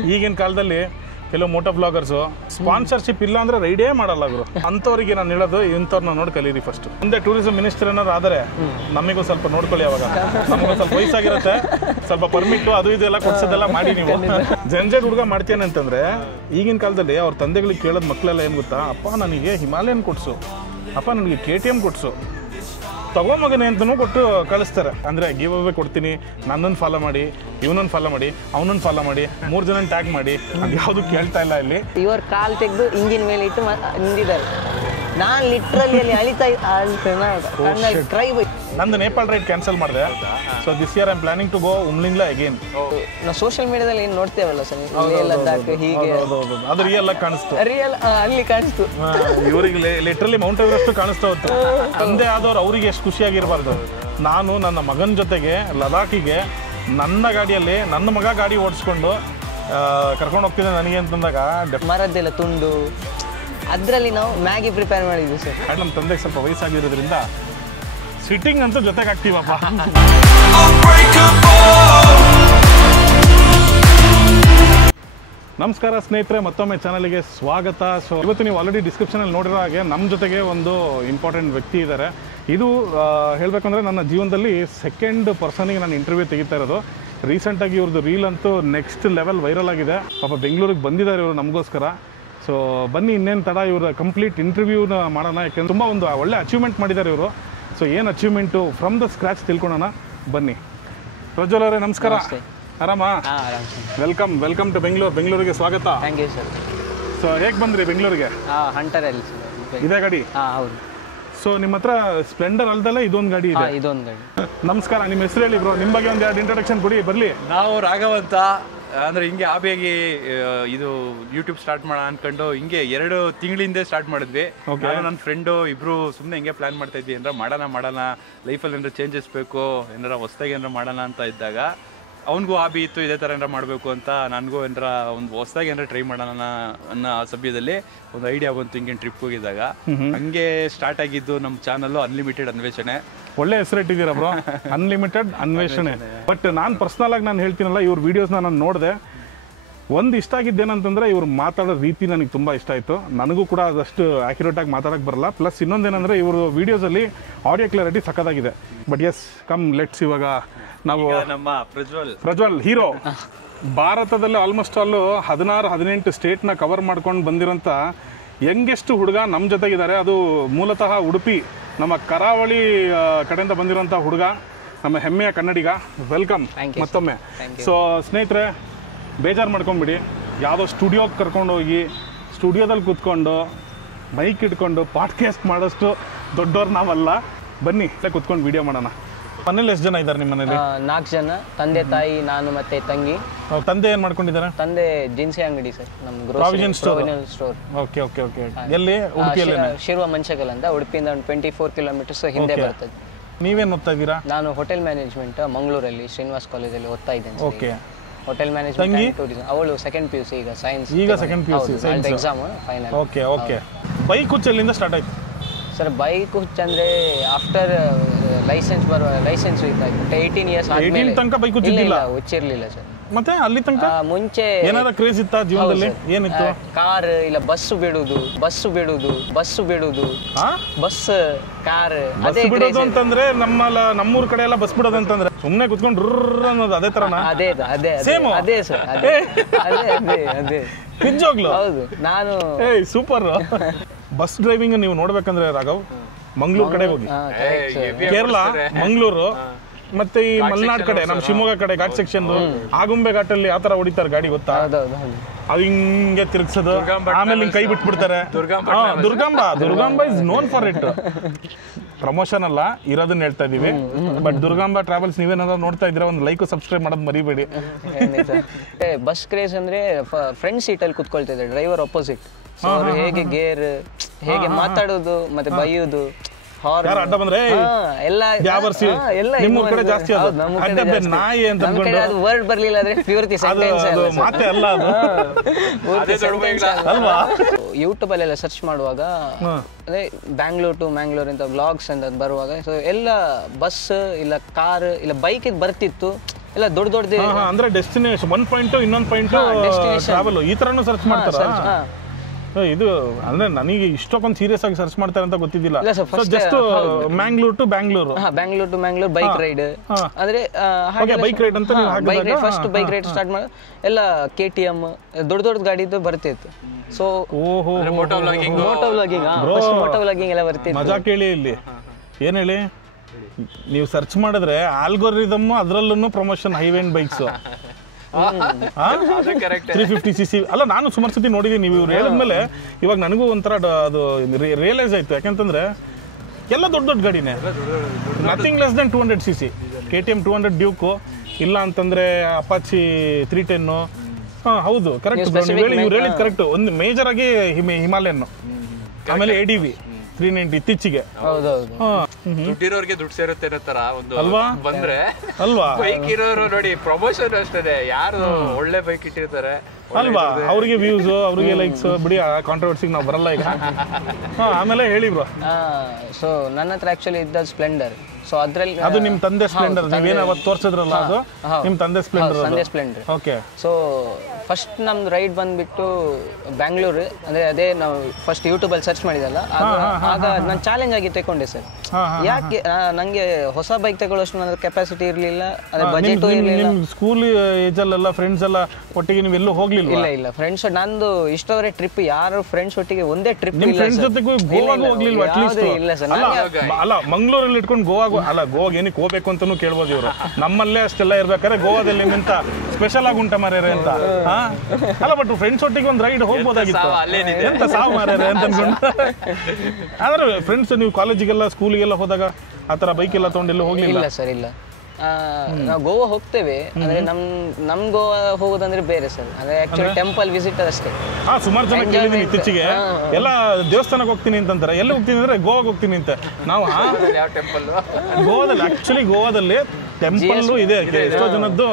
ಈಗಿನ ಕಾಲದಲ್ಲಿ ಕೆಲವು ಮೋಟೋ ಬ್ಲಾಗರ್ಸು ಸ್ಪಾನ್ಸರ್ಶಿಪ್ ಇಲ್ಲ ಅಂದ್ರೆ ರೈಡೇ ಮಾಡಲ್ಲ ಅವರು. ಅಂಥವ್ರಿಗೆ ನಾನು ಹೇಳೋದು ಇಂಥವ್ರನ್ನ ನೋಡಿ ಕಲೀರಿ ಫಸ್ಟ್. ಮುಂದೆ ಟೂರಿಸಂ ಮಿನಿಸ್ಟರ್ ಏನಾದ್ರು ಆದರೆ ನಮಗೂ ಸ್ವಲ್ಪ ನೋಡ್ಕೊಳ್ಳಿ. ಅವಾಗ ನಮಗೂ ಸ್ವಲ್ಪ ವಯಸ್ಸಾಗಿರುತ್ತೆ, ಸ್ವಲ್ಪ ಪರ್ಮಿಟ್ ಅದು ಇದೆಲ್ಲ ಕೊಡ್ಸೋದೆಲ್ಲ ಮಾಡಿ. ನೀವು ಜಂಜೆಡ್ ಹುಡುಗ ಮಾಡ್ತೇನೆ ಅಂತಂದ್ರೆ ಈಗಿನ ಕಾಲದಲ್ಲಿ ಅವ್ರ ತಂದೆಗಳಿಗೆ ಕೇಳೋದು ಮಕ್ಕಳೆಲ್ಲ ಏನು ಗೊತ್ತಾ, ಅಪ್ಪ ನನಗೆ ಹಿಮಾಲಯನ್ ಕೊಡ್ಸು, ಅಪ್ಪ ನನಗೆ KTM ಕೊಡ್ಸು, ತಗೋ ಮಗನೇ ಅಂತನೂ ಕೊಟ್ಟು ಕಳಿಸ್ತಾರೆ. ಅಂದರೆ ಗಿವ್ ಅವೇ ಕೊಡ್ತೀನಿ, ನನ್ನನ್ನು ಫಾಲೋ ಮಾಡಿ, ಇವನನ್ನು ಫಾಲೋ ಮಾಡಿ, ಅವನನ್ನು ಫಾಲೋ ಮಾಡಿ, 3 ಜನ ಟ್ಯಾಗ್ ಮಾಡಿ, ಅದು ಯಾವುದು ಕೇಳ್ತಾ ಇಲ್ಲ ಇಲ್ಲಿ. ಇವ್ರ ಕಾಲ್ ತೆಗೆದು ಇಂಜಿನ್ ಮೇಲೆ ಇಟ್ಟು ನಿಂತಿದ್ದಾರೆ. ನಾನು ಲಿಟ್ರಲಿ ಅಲ್ಲಿ ಅಳಿತಾ ಟ್ರೈ ನಂದು ನೇಪಾಳ ರೈಡ್ ಕ್ಯಾನ್ಸಲ್ ಮಾಡಿದೆ. So this year I am planning to go Umling La again. ನಾವು ಸೋಷಿಯಲ್ ಮೀಡಿಯಾದಲ್ಲಿ ಏನು ನೋಡ್ತೇವಲ್ಲ ಸರ್, ಲದ್ದಾಖ್ ಹೀಗೆ ಅದು ರಿಯಲ್ ಆಗಿ ಕಾಣಿಸ್ತು. ರಿಯಲ್ ಅಲ್ಲಿ ಕಾಣಿಸ್ತು. ಇವರಿಗೆ ಲಿಟ್ರಲಿ ಮೌಂಟ್ ಎವರೆಸ್ಟ್ ಕಾಣಿಸ್ತಾ ಹೋಯ್ತು. ತಂದೆ ಆದವ್ರು ಅವ್ರಿಗೆ ಎಷ್ಟು ಖುಷಿಯಾಗಿರ್ಬಾರ್ದು. ನಾನು ನನ್ನ ಮಗನ ಜೊತೆಗೆ ಲದಾಖಿಗೆ ನನ್ನ ಗಾಡಿಯಲ್ಲಿ ನನ್ನ ಮಗ ಗಾಡಿ ಓಡಿಸ್ಕೊಂಡು ಕರ್ಕೊಂಡು ಹೋಗ್ತಿದ್ದೆ ನನಗೆ ಅಂತಂದಾಗ ಮರದ್ದೆಲ್ಲ ತುಂಡು ಅದರಲ್ಲಿ ನಾವು ಮ್ಯಾಗಿ ಪ್ರಿಪೇರ್ ಮಾಡಿದ್ವಿ ಸರ್. ನಮ್ಮ ತಂದೆಗೆ ಸ್ವಲ್ಪ ವಯಸ್ಸಾಗಿರೋದ್ರಿಂದ ಸಿಟ್ಟಿಂಗ್ ಅಂತೂ ಜೊತೆಗೆ ಆಗ್ತೀವಪ್ಪ. ನಮಸ್ಕಾರ ಸ್ನೇಹಿತರೆ, ಮತ್ತೊಮ್ಮೆ ಚಾನಲ್ಗೆ ಸ್ವಾಗತ. ಸೊ ಇವತ್ತು ನೀವು ಆಲ್ರೆಡಿ ಡಿಸ್ಕ್ರಿಪ್ಷನಲ್ಲಿ ನೋಡಿರೋ ಹಾಗೆ ನಮ್ಮ ಜೊತೆಗೆ ಒಂದು ಇಂಪಾರ್ಟೆಂಟ್ ವ್ಯಕ್ತಿ ಇದ್ದಾರೆ. ಇದು ಹೇಳಬೇಕಂದ್ರೆ ನನ್ನ ಜೀವನದಲ್ಲಿ ಸೆಕೆಂಡ್ ಪರ್ಸನಿಗೆ ನಾನು ಇಂಟರ್ವ್ಯೂ ತೆಗಿತಾ ಇರೋದು. ರೀಸೆಂಟಾಗಿ ಇವ್ರದ್ದು ರೀಲ್ ಅಂತೂ ನೆಕ್ಸ್ಟ್ ಲೆವೆಲ್ ವೈರಲ್ ಆಗಿದೆ. ಪಾಪ ಬೆಂಗಳೂರಿಗೆ ಬಂದಿದ್ದಾರೆ ಇವರು ನಮಗೋಸ್ಕರ. ಸೊ ಬನ್ನಿ ಇನ್ನೇನು ತಡ ಇವರ ಕಂಪ್ಲೀಟ್ ಇಂಟರ್ವ್ಯೂನ ಮಾಡೋಣ. ಯಾಕೆಂದ್ರೆ ತುಂಬ ಒಂದು ಒಳ್ಳೆ ಅಚೀವ್ಮೆಂಟ್ ಮಾಡಿದ್ದಾರೆ ಇವರು. ಸೊ ಏನು ಅಚೀವ್ಮೆಂಟು ಫ್ರಮ್ ದ ಸ್ಕ್ರ್ಯಾಚ್ ತಿಳ್ಕೊಳ್ಳೋಣ ಬನ್ನಿ. ಪ್ರಜ್ವಲ್ ಅವರೇ ನಮಸ್ಕಾರ, ಆರಾಮ? ವೆಲ್ಕಮ್ ಟು ಬೆಂಗಳೂರಿಗೆ ಸ್ವಾಗತ. Thank you sir. ಸೊ ಹೇಗೆ ಬಂದ್ರಿ ಬೆಂಗಳೂರಿಗೆ? ಹಂಟರಲ್ಲಿ ಇದೇ ಗಾಡಿ? ಹೌದು. ಸೊ ನಿಮ್ಮ ಹತ್ರ ಸ್ಪ್ಲೆಂಡರ್ ಅಲ್ದಲ್ಲ ಇದೊಂದು ಗಾಡಿ ಇದೆ? ಇದೊಂದು ಗಾಡಿ. ನಮಸ್ಕಾರ, ನಿಮ್ಮ ಹೆಸರು ಹೇಳಿ ಬ್ರೋ, ನಿಮ್ಮ ಬಗ್ಗೆ ಒಂದು ಎರಡು ಇಂಟ್ರೊಡಕ್ಷನ್ ಕೊಡಿ ಬರಲಿ. ನಾವು ರಾಘವ್ ಅಂತ, ಅಂದರೆ ಹಿಂಗೆ ಆಬಿಯಾಗಿ ಇದು ಯೂಟ್ಯೂಬ್ ಸ್ಟಾರ್ಟ್ ಮಾಡೋಣ ಅನ್ಕೊಂಡು ಹಿಂಗೆ 2 ತಿಂಗಳಿಂದ ಸ್ಟಾರ್ಟ್ ಮಾಡಿದ್ವಿ. ನಾನು ನನ್ನ ಫ್ರೆಂಡು ಇಬ್ರು ಸುಮ್ಮನೆ ಹಿಂಗೆ ಪ್ಲಾನ್ ಮಾಡ್ತಾ ಇದ್ವಿ, ಏನಾರ ಮಾಡೋಣ ಲೈಫಲ್ಲಿ ಏನಾರ ಚೇಂಜಸ್ ಬೇಕು, ಏನಾರ ಹೊಸ್ದಾಗಿ ಏನಾರ ಮಾಡೋಣ ಅಂತ ಇದ್ದಾಗ ಅವನಿಗೂ ಹಾಬಿ ಇತ್ತು ಇದೇ ಥರ ಏನಾರ ಮಾಡಬೇಕು ಅಂತ. ನನಗೂ ಏನಾರ ಒಂದು ಹೊಸ್ದಾಗಿ ಏನಾರ ಟ್ರೈ ಮಾಡೋಣ ಅನ್ನೋ ಸಭ್ಯದಲ್ಲಿ ಒಂದು ಐಡಿಯಾ ಬಂತು. ಹಿಂಗೆ ಟ್ರಿಪ್ ಹೋಗಿದ್ದಾಗ ಹಂಗೆ ಸ್ಟಾರ್ಟ್ ಆಗಿದ್ದು ನಮ್ಮ ಚಾನಲ್ಲು ಅನ್ಲಿಮಿಟೆಡ್ ಅನ್ವೇಷಣೆ. ಒಳ್ಳೆ ಹೆಸರು ಇಟ್ಟಿದ್ದೀರಾ ಬ್ರೋ, ಅನ್ಲಿಮಿಟೆಡ್ ಅನ್ವೇಷಣೆ. ಬಟ್ ನಾನು ಪರ್ಸ್ನಲ್ ಆಗಿ ನಾನು ಹೇಳ್ತೀನಲ್ಲ, ಇವ್ರ ವಿಡಿಯೋಸ್ನ ನಾನು ನೋಡಿದೆ. ಒಂದು ಇಷ್ಟ ಆಗಿದ್ದೇನಂತಂದರೆ ಇವ್ರು ಮಾತಾಡೋ ರೀತಿ ನನಗೆ ತುಂಬ ಇಷ್ಟ ಆಯಿತು. ನನಗೂ ಕೂಡ ಅದಷ್ಟು ಆ್ಯಕ್ಯುರೇಟಾಗಿ ಮಾತಾಡೋಕ್ಕೆ ಬರಲ್ಲ. ಪ್ಲಸ್ ಇನ್ನೊಂದೇನೆಂದರೆ ಇವರು ವೀಡಿಯೋಸಲ್ಲಿ ಆಡಿಯೋ ಕ್ಲಾರಿಟಿ ಸಖತ್ತಾಗಿದೆ. ಬಟ್ ಎಸ್ ಕಮ್ ಲೆಟ್ಸ್, ಇವಾಗ ನಾವು ನಮ್ಮ ಪ್ರಜ್ವಲ್ ಹೀರೋ ಭಾರತದಲ್ಲಿ ಆಲ್ಮೋಸ್ಟ್ ಅಲ್ಲೂ 16-18 ಸ್ಟೇಟ್ನ ಕವರ್ ಮಾಡ್ಕೊಂಡು ಬಂದಿರೋಂಥ ಯಂಗೆಸ್ಟ್ ಹುಡುಗ ನಮ್ಮ ಜೊತೆಗಿದ್ದಾರೆ. ಅದು ಮೂಲತಃ ಉಡುಪಿ, ನಮ್ಮ ಕರಾವಳಿ ಕಡೆಯಿಂದ ಬಂದಿರೋಂಥ ಹುಡುಗ, ನಮ್ಮ ಹೆಮ್ಮೆಯ ಕನ್ನಡಿಗ. ವೆಲ್ಕಮ್ ಮತ್ತೊಮ್ಮೆ. ಸೊ ಸ್ನೇಹಿತರೆ, ಬೇಜಾರು ಮಾಡ್ಕೊಂಬಿಡಿ, ಯಾವುದೋ ಸ್ಟುಡಿಯೋಗೆ ಕರ್ಕೊಂಡೋಗಿ ಸ್ಟುಡಿಯೋದಲ್ಲಿ ಕೂತ್ಕೊಂಡು ಮೈಕ್ ಇಟ್ಕೊಂಡು ಪಾಡ್ಕಾಸ್ಟ್ ಮಾಡೋಷ್ಟು ದೊಡ್ಡವ್ರು ನಾವಲ್ಲ. ಬನ್ನಿ ಕೂತ್ಕೊಂಡು ವಿಡಿಯೋ ಮಾಡೋಣ. ಮನೇಲಿ ಎಷ್ಟು ಜನ ಇದ್ದಾರೆ ನಿಮ್ಮ ಮನೇಲಿ? 4 ಜನ, ತಂದೆ ತಾಯಿ ನಾನು ಮತ್ತೆ ತಂಗಿ. ತಂದೆ ಏನು ಮಾಡ್ಕೊಂಡಿದ್ದಾರೆ? ತಂದೆ ದಿನಸಿ ಅಂಗಡಿ ಸರ್, ನಮ್ಮ ಪ್ರಾವಿಷನ್ ಸ್ಟೋರ್. ಓಕೆ. ಎಲ್ಲಿ? ಉಡುಪಿಯಲ್ಲಿ? ಶಿರುವ ಮಂಚಕಲ್ ಅಂತ, ಉಡುಪಿಯಿಂದ ಒಂದು 24 ಕಿಲೋಮೀಟರ್ಸ್ ಹಿಂದೆ ಬರ್ತದೆ. ನೀವೇನು ಓದ್ತಾ ಇದ್ದೀರಾ? ನಾನು ಹೋಟೆಲ್ ಮ್ಯಾನೇಜ್ಮೆಂಟ್ ಮಂಗಳೂರಲ್ಲಿ ಶ್ರೀನಿವಾಸ್ ಕಾಲೇಜಲ್ಲಿ ಓದ್ತಾ ಇದ್ದೇನೆ. ಓಕೆ. Hotel management tourism. ಅವಳು ಸೆಕೆಂಡ್ PUC ಈಗ ಸೈನ್ಸ್. ಈಗ second PUC exam final. Okay. Bike ಹುಚ್ಚು ಎಲ್ಲಿಂದ ಸ್ಟಾರ್ಟ್ ಆಯ್ತು ಸರ್? ಬೈಕ್ ಹುಚ್ಚಂದ್ರೆ ಆಫ್ಟರ್ ಲೈಸೆನ್ಸ್ 18 ಇಯರ್ಸ್ ಆದ್ಮೇಲೆ. ತನಕ ಬೈಕ್ ಹುಚ್ಚಿದ್ದಿಲ್ಲ? ಹುಚ್ಚಿರ್ಲಿಲ್ಲ ಸರ್. ಮತ್ತೆ ಅಲ್ಲಿ ತನಕ ಮುಂಚೆ ಏನಾರ ಕ್ರೇಜ್ ಇತ್ತಾ ಜೀವನದಲ್ಲಿ? ಏನಿತ್ತು? ಕಾರ್ ಇಲ್ಲ ಬಸ್ ಬಿಡುದು, ಬಸ್ ಕಾರ್. ಅದೇ ಬಿಡೋದು ಅಂತಂದ್ರೆ ನಮ್ಮೂರ್ ಕಡೆ ಎಲ್ಲ ಬಸ್ ಬಿಡೋದು ಅಂತಂದ್ರೆ ಸುಮ್ನೆ ಕುತ್ಕೊಂಡು ಅನ್ನೋದು ಅದೇ ತರನ? ಅದೇ ಸರ್, ಅದೇ ನಿಜವಾಗ್ಲು? ಹೌದು. ನಾನು ಸೂಪರ್. ಬಸ್ ಡ್ರೈವಿಂಗ್ ನೀವು ನೋಡ್ಬೇಕಂದ್ರೆ ರಾಘವ್, ಮಂಗಳೂರು ಕಡೆ ಹೋಗಿ, ಕೇರಳ ಮಂಗಳೂರು ಮತ್ತೆ ಈ ಮಲೆನಾಡು ಕಡೆ, ನಮ್ಮ ಶಿವಮೊಗ್ಗ ಕಡೆ ಘಾಟ್ ಸೆಕ್ಷನ್, ಆಗುಂಬೆ ಘಾಟಲ್ಲಿ ಆತರ ಹೊಡಿತಾರೆ ಗಾಡಿ, ಗೊತ್ತಾ? ಅದು ಹಿಂಗೆ ತಿರುಗಿಸೋದು, ಆಮೇಲೆ ಹಿಂಗೆ ಕೈ ಬಿಟ್ಬಿಡ್ತಾರೆ. Durgamba is known for it. Promotion ಅಲ್ಲ, ಇರೋದನ್ನ ಹೇಳ್ತಾ ಇದೀವಿ. ಬಟ್ ದುರ್ಗಾಂಬ ಟ್ರಾವೆಲ್ಸ್ ನೀವೇನಾದ್ರು ನೋಡ್ತಾ ಇದ್ರೆ ಒಂದು ಲೈಕ್ ಸಬ್ಸ್ಕ್ರೈಬ್ ಮಾಡೋದು ಮರಿಬೇಡಿ. ಬಸ್ ಕ್ರೇಜ್ ಅಂದ್ರೆ ಫ್ರಂಟ್ ಸೀಟಲ್ಲಿ ಕುತ್ಕೊಳ್ತಿದ್ದೆ, ಡ್ರೈವರ್ ಅಪೋಸಿಟ್. ಹೇಗೆ ಗೇರ್, ಹೇಗೆ ಮಾತಾಡೋದು ಮತ್ತೆ ಬೈಯೋದು, ಯಾರು ಅಡ್ಡ ಬಂದ್ರೆ ನಿಮ್ಮ ಕಡೆ ಜಾಸ್ತಿ ನಾಯಿ ಅಂತ ವರ್ಡ್ ಬರ್ಲಿಲ್ಲ ಅಂದ್ರೆ ಪ್ಯೂರ್ತಿ ಸೆಂಟೆನ್ಸ್ ಮಾತೆ ಅಲ್ಲ ಅಲ್ವಾ? ಯೂಟ್ಯೂಬ್ ಅಲ್ಲೆಲ್ಲ ಸರ್ಚ್ ಮಾಡುವಾಗ ಅದೇ ಬ್ಯಾಂಗ್ಳೂರ್ ಟು ಮ್ಯಾಂಗ್ಳೂರ್ ಅಂತ ವ್ಲಾಗ್ಸ್ ಅಂತ ಬರುವಾಗ, ಸೊ ಎಲ್ಲ ಬಸ್ ಇಲ್ಲ ಕಾರ್ ಇಲ್ಲ ಬೈಕ್ ಇದು ಬರ್ತಿತ್ತು. ಎಲ್ಲ ದೊಡ್ಡ ದೊಡ್ಡದೇ ಅಂದ್ರೆ ಡೆಸ್ಟಿನೇಷನ್ 1 ಪಾಯಿಂಟ್ ಇನ್ನೊಂದು ಪಾಯಿಂಟ್ ಟ್ರಾವೆಲ್ ಈ ತರನು ಸರ್ಚ್ ಮಾಡ್ತಾರಾ? ಇದು ಅಂದ್ರೆ ನನಗೆ ಇಷ್ಟಕ್ಕೊಂದು ಸೀರಿಯಸ್ ಆಗಿ ಸರ್ಚ್ ಮಾಡ್ತಾರೆ ಅಂತ ಗೊತ್ತಿದ್ದಿಲ್ಲ. Just Mangalore to Bangalore bike ride ಅಂದ್ರೆ ಬೈಕ್ ರೈಡ್ ಅಂತ bike ride first bike ride start ಮಾಡಿ ಎಲ್ಲ KTM ದೊಡ್ಡ ಗಾಡಿದು ಬರ್ತಿತ್ತು. ಸೊ ಮೋಟೋ ವ್ಲಾಗಿಂಗ್ ಎಲ್ಲ ಬರ್ತಿತ್ತು. ಮಜಾ ಕೇಳಿ ಇಲ್ಲಿ ಏನ್ ಹೇಳಿ, ನೀವು ಸರ್ಚ್ ಮಾಡಿದ್ರೆ ಆಲ್ಗೋರಿದಮ್ ಅದ್ರಲ್ಲೂ promotion highway and bikes 350cc ಅಲ್ಲ. ನಾನು ಸುಮಾರು ಸತಿ ನೋಡಿದ್ದೀನಿ. ನೀವು ಇವ್ರು ಹೇಳಿದ್ಮೇಲೆ ಇವಾಗ ನನಗೂ ಒಂಥರ ಅದು ರಿಯಲೈಸ್ ಆಯ್ತು. ಯಾಕಂತಂದ್ರೆ ಎಲ್ಲ ದೊಡ್ಡ ಗಾಡಿನೇ, nothing less than 200cc. KTM 200 Duke, ಇಲ್ಲ ಅಂತಂದ್ರೆ ಅಪಾಚಿ 310. ಹೌದು ಕರೆಕ್ಟ್, ಇವ್ರು ಹೇಳಿದ್ ಕರೆಕ್ಟ್. ಒಂದು ಮೇಜರ್ ಆಗಿ ಹಿಮಾಲಯನ್, ಆಮೇಲೆ ADV 390 ಇತ್ತೀಚೆಗೆ. ದುಡ್ಡಿರೋರ್ಗೆ ದುಡ್ಡು ಸೇರುತ್ತೆ ಅನ್ನೋ ತರ ಒಂದು ಅಲ್ವಾ ಬಂದ್ರೆ ಅಲ್ವಾ. ಬೈಕ್ ಇರೋರು ನೋಡಿ ಪ್ರಮೋಷನ್ ಅಷ್ಟೇ, ಯಾರು ಒಳ್ಳೆ ಬೈಕ್ ಇಟ್ಟಿರ್ತಾರೆ ಅಲ್ವಾ, ಅವ್ರಿಗೆ ವ್ಯೂಸ್, ಅವ್ರಿಗೆ ಲೈಕ್ಸ್. ಬಿಡಿ ಕಾಂಟ್ರವರ್ಸಿಗೆ ನಾವು ಬರಲ್ಲ ಈಗ. ಆಮೇಲೆ ಹೇಳಿ ಬ್ರೋ. ಸೊ ನನ್ನ ಹತ್ರ ಆಕ್ಚುಲಿ ಇದ್ದ ಸ್ಪ್ಲೆಂಡರ್. ಸೊ ಅದ್ರಲ್ಲಿ ಅದು ನಿಮ್ ತಂದೆ ಸ್ಪ್ಲೆಂಡರ್, ನೀವೇನು ಅವತ್ತು ತೋರಿಸಿದ್ರಲ್ಲ ಅದು ನಿಮ್ ತಂದೆ ಸ್ಪ್ಲೆಂಡರ್. ಓಕೆ. ಸೊ ಫಸ್ಟ್ ನಮ್ದು ರೈಡ್ ಬಂದ್ಬಿಟ್ಟು ಬ್ಯಾಂಗ್ಳೂರು. ಅಂದ್ರೆ ಅದೇ ನಾವು ಫಸ್ಟ್ ಯೂಟ್ಯೂಬಲ್ಲಿ ಸರ್ಚ್ ಮಾಡಿದಲ್ಲ, ಆಗ ನಾನು ಚಾಲೆಂಜ್ ಆಗಿ ತಗೊಂಡೆ ಸರ್. ಯಾಕೆ ನಂಗೆ ಹೊಸ ಬೈಕ್ ತಗೊಳ್ಳೋಷ್ಟು ನನ್ನ ಕೆಪಾಸಿಟಿ ಇರಲಿಲ್ಲ, ಅದೇ ಬಜೆಟ್ ಇರಲಿಲ್ಲ. ಸ್ಕೂಲ್ ಏಜಲ್ಲೆಲ್ಲ ಫ್ರೆಂಡ್ಸ್ ಎಲ್ಲ ಒಟ್ಟಿಗೆ ನೀವು ಎಲ್ಲೂ ಹೋಗ್ಲಿಲ್ಲ? ಇಲ್ಲ ಫ್ರೆಂಡ್ಸ್, ನಂದು ಇಷ್ಟವರೆ ಟ್ರಿಪ್ ಯಾರು ಫ್ರೆಂಡ್ಸ್ ಒಟ್ಟಿಗೆ ಒಂದೇ ಟ್ರಿಪ್ ಇಲ್ಲ. ಫ್ರೆಂಡ್ಸ್ ಜೊತೆಗೂ ಗೋವಾಗೂ ಹೋಗ್ಲಿಲ್ವಾ? ಇಲ್ಲ ಸರ್. ಅಲ್ಲ ಮಂಗಳೂರಲ್ಲಿ ಇಟ್ಕೊಂಡು ಗೋವಾಗೂ ಅಲ್ಲ, ಗೋವಾಗ ಏನಕ್ಕೆ ಹೋಗ್ಬೇಕು ಅಂತಾನು ಕೇಳ್ಬೋದು ಇವರು. ನಮ್ಮಲ್ಲೇ ಅಷ್ಟೆಲ್ಲ ಇರ್ಬೇಕಾದ್ರೆ ಗೋವಾದಲ್ಲಿ ನಿಮ್ಮಿಂತ ಸ್ಪೆಷಲ್ ಆಗಿ ಉಂಟ ಮಾರ್ಯಾರೆ ಅಂತ. ಅಲ್ಲ ಬಟ್ ಫ್ರೆಂಡ್ಸ್ ಒಟ್ಟಿಗೆ ಒಂದು ರೈಡ್ ಹೋಗ್ಬೋದಾಗಿತ್ತು. ಎಂತ ಸಾವು ಮಾರ್ಯಾರೆ ಅಂತ ಅನ್ಕೊಂಡು. ಆದ್ರೆ ಫ್ರೆಂಡ್ಸ್ ನೀವು ಕಾಲೇಜಿಗೆಲ್ಲ ಸ್ಕೂಲಿಗೆಲ್ಲ ಹೋದಾಗ ಆತರ ಬೈಕ್ ಎಲ್ಲ ತಗೊಂಡೆಲ್ಲ ಹೋಗ್ಲಿಲ್ಲ? ಇಲ್ಲ ಸರ್, ಇಲ್ಲ. ನಾವು ಗೋವಾ ಹೋಗ್ತೇವೆ ಅಂದ್ರೆ ನಮ್ ಗೋವಾ ಹೋಗೋದಂದ್ರೆ ಬೇರೆ ಸರ್. ಅಂದ್ರೆ ಆಕ್ಚುಲಿ ಟೆಂಪಲ್ ವಿಸಿಟ್ ಅಷ್ಟೇ. ಸುಮಾರು ಜನ ಕೇಳಿದೀನಿ ಇತ್ತೀಚೆಗೆ, ಎಲ್ಲ ದೇವಸ್ಥಾನಕ್ಕೆ ಹೋಗ್ತೀನಿ ಅಂತಂತಾರೆ. ಎಲ್ಲಿ ಹೋಗ್ತೀನಿ ಅಂದ್ರೆ ಗೋವಾಗೆ ಹೋಗ್ತೀನಿ ಅಂತ. ನಾವು ಗೋವಾದಲ್ಲಿ ಆಕ್ಚುಲಿ ಗೋವಾದಲ್ಲಿ ಟೆಂಪಲ್ ಇದೆ, ಎಷ್ಟೋ ಜನದ್ದು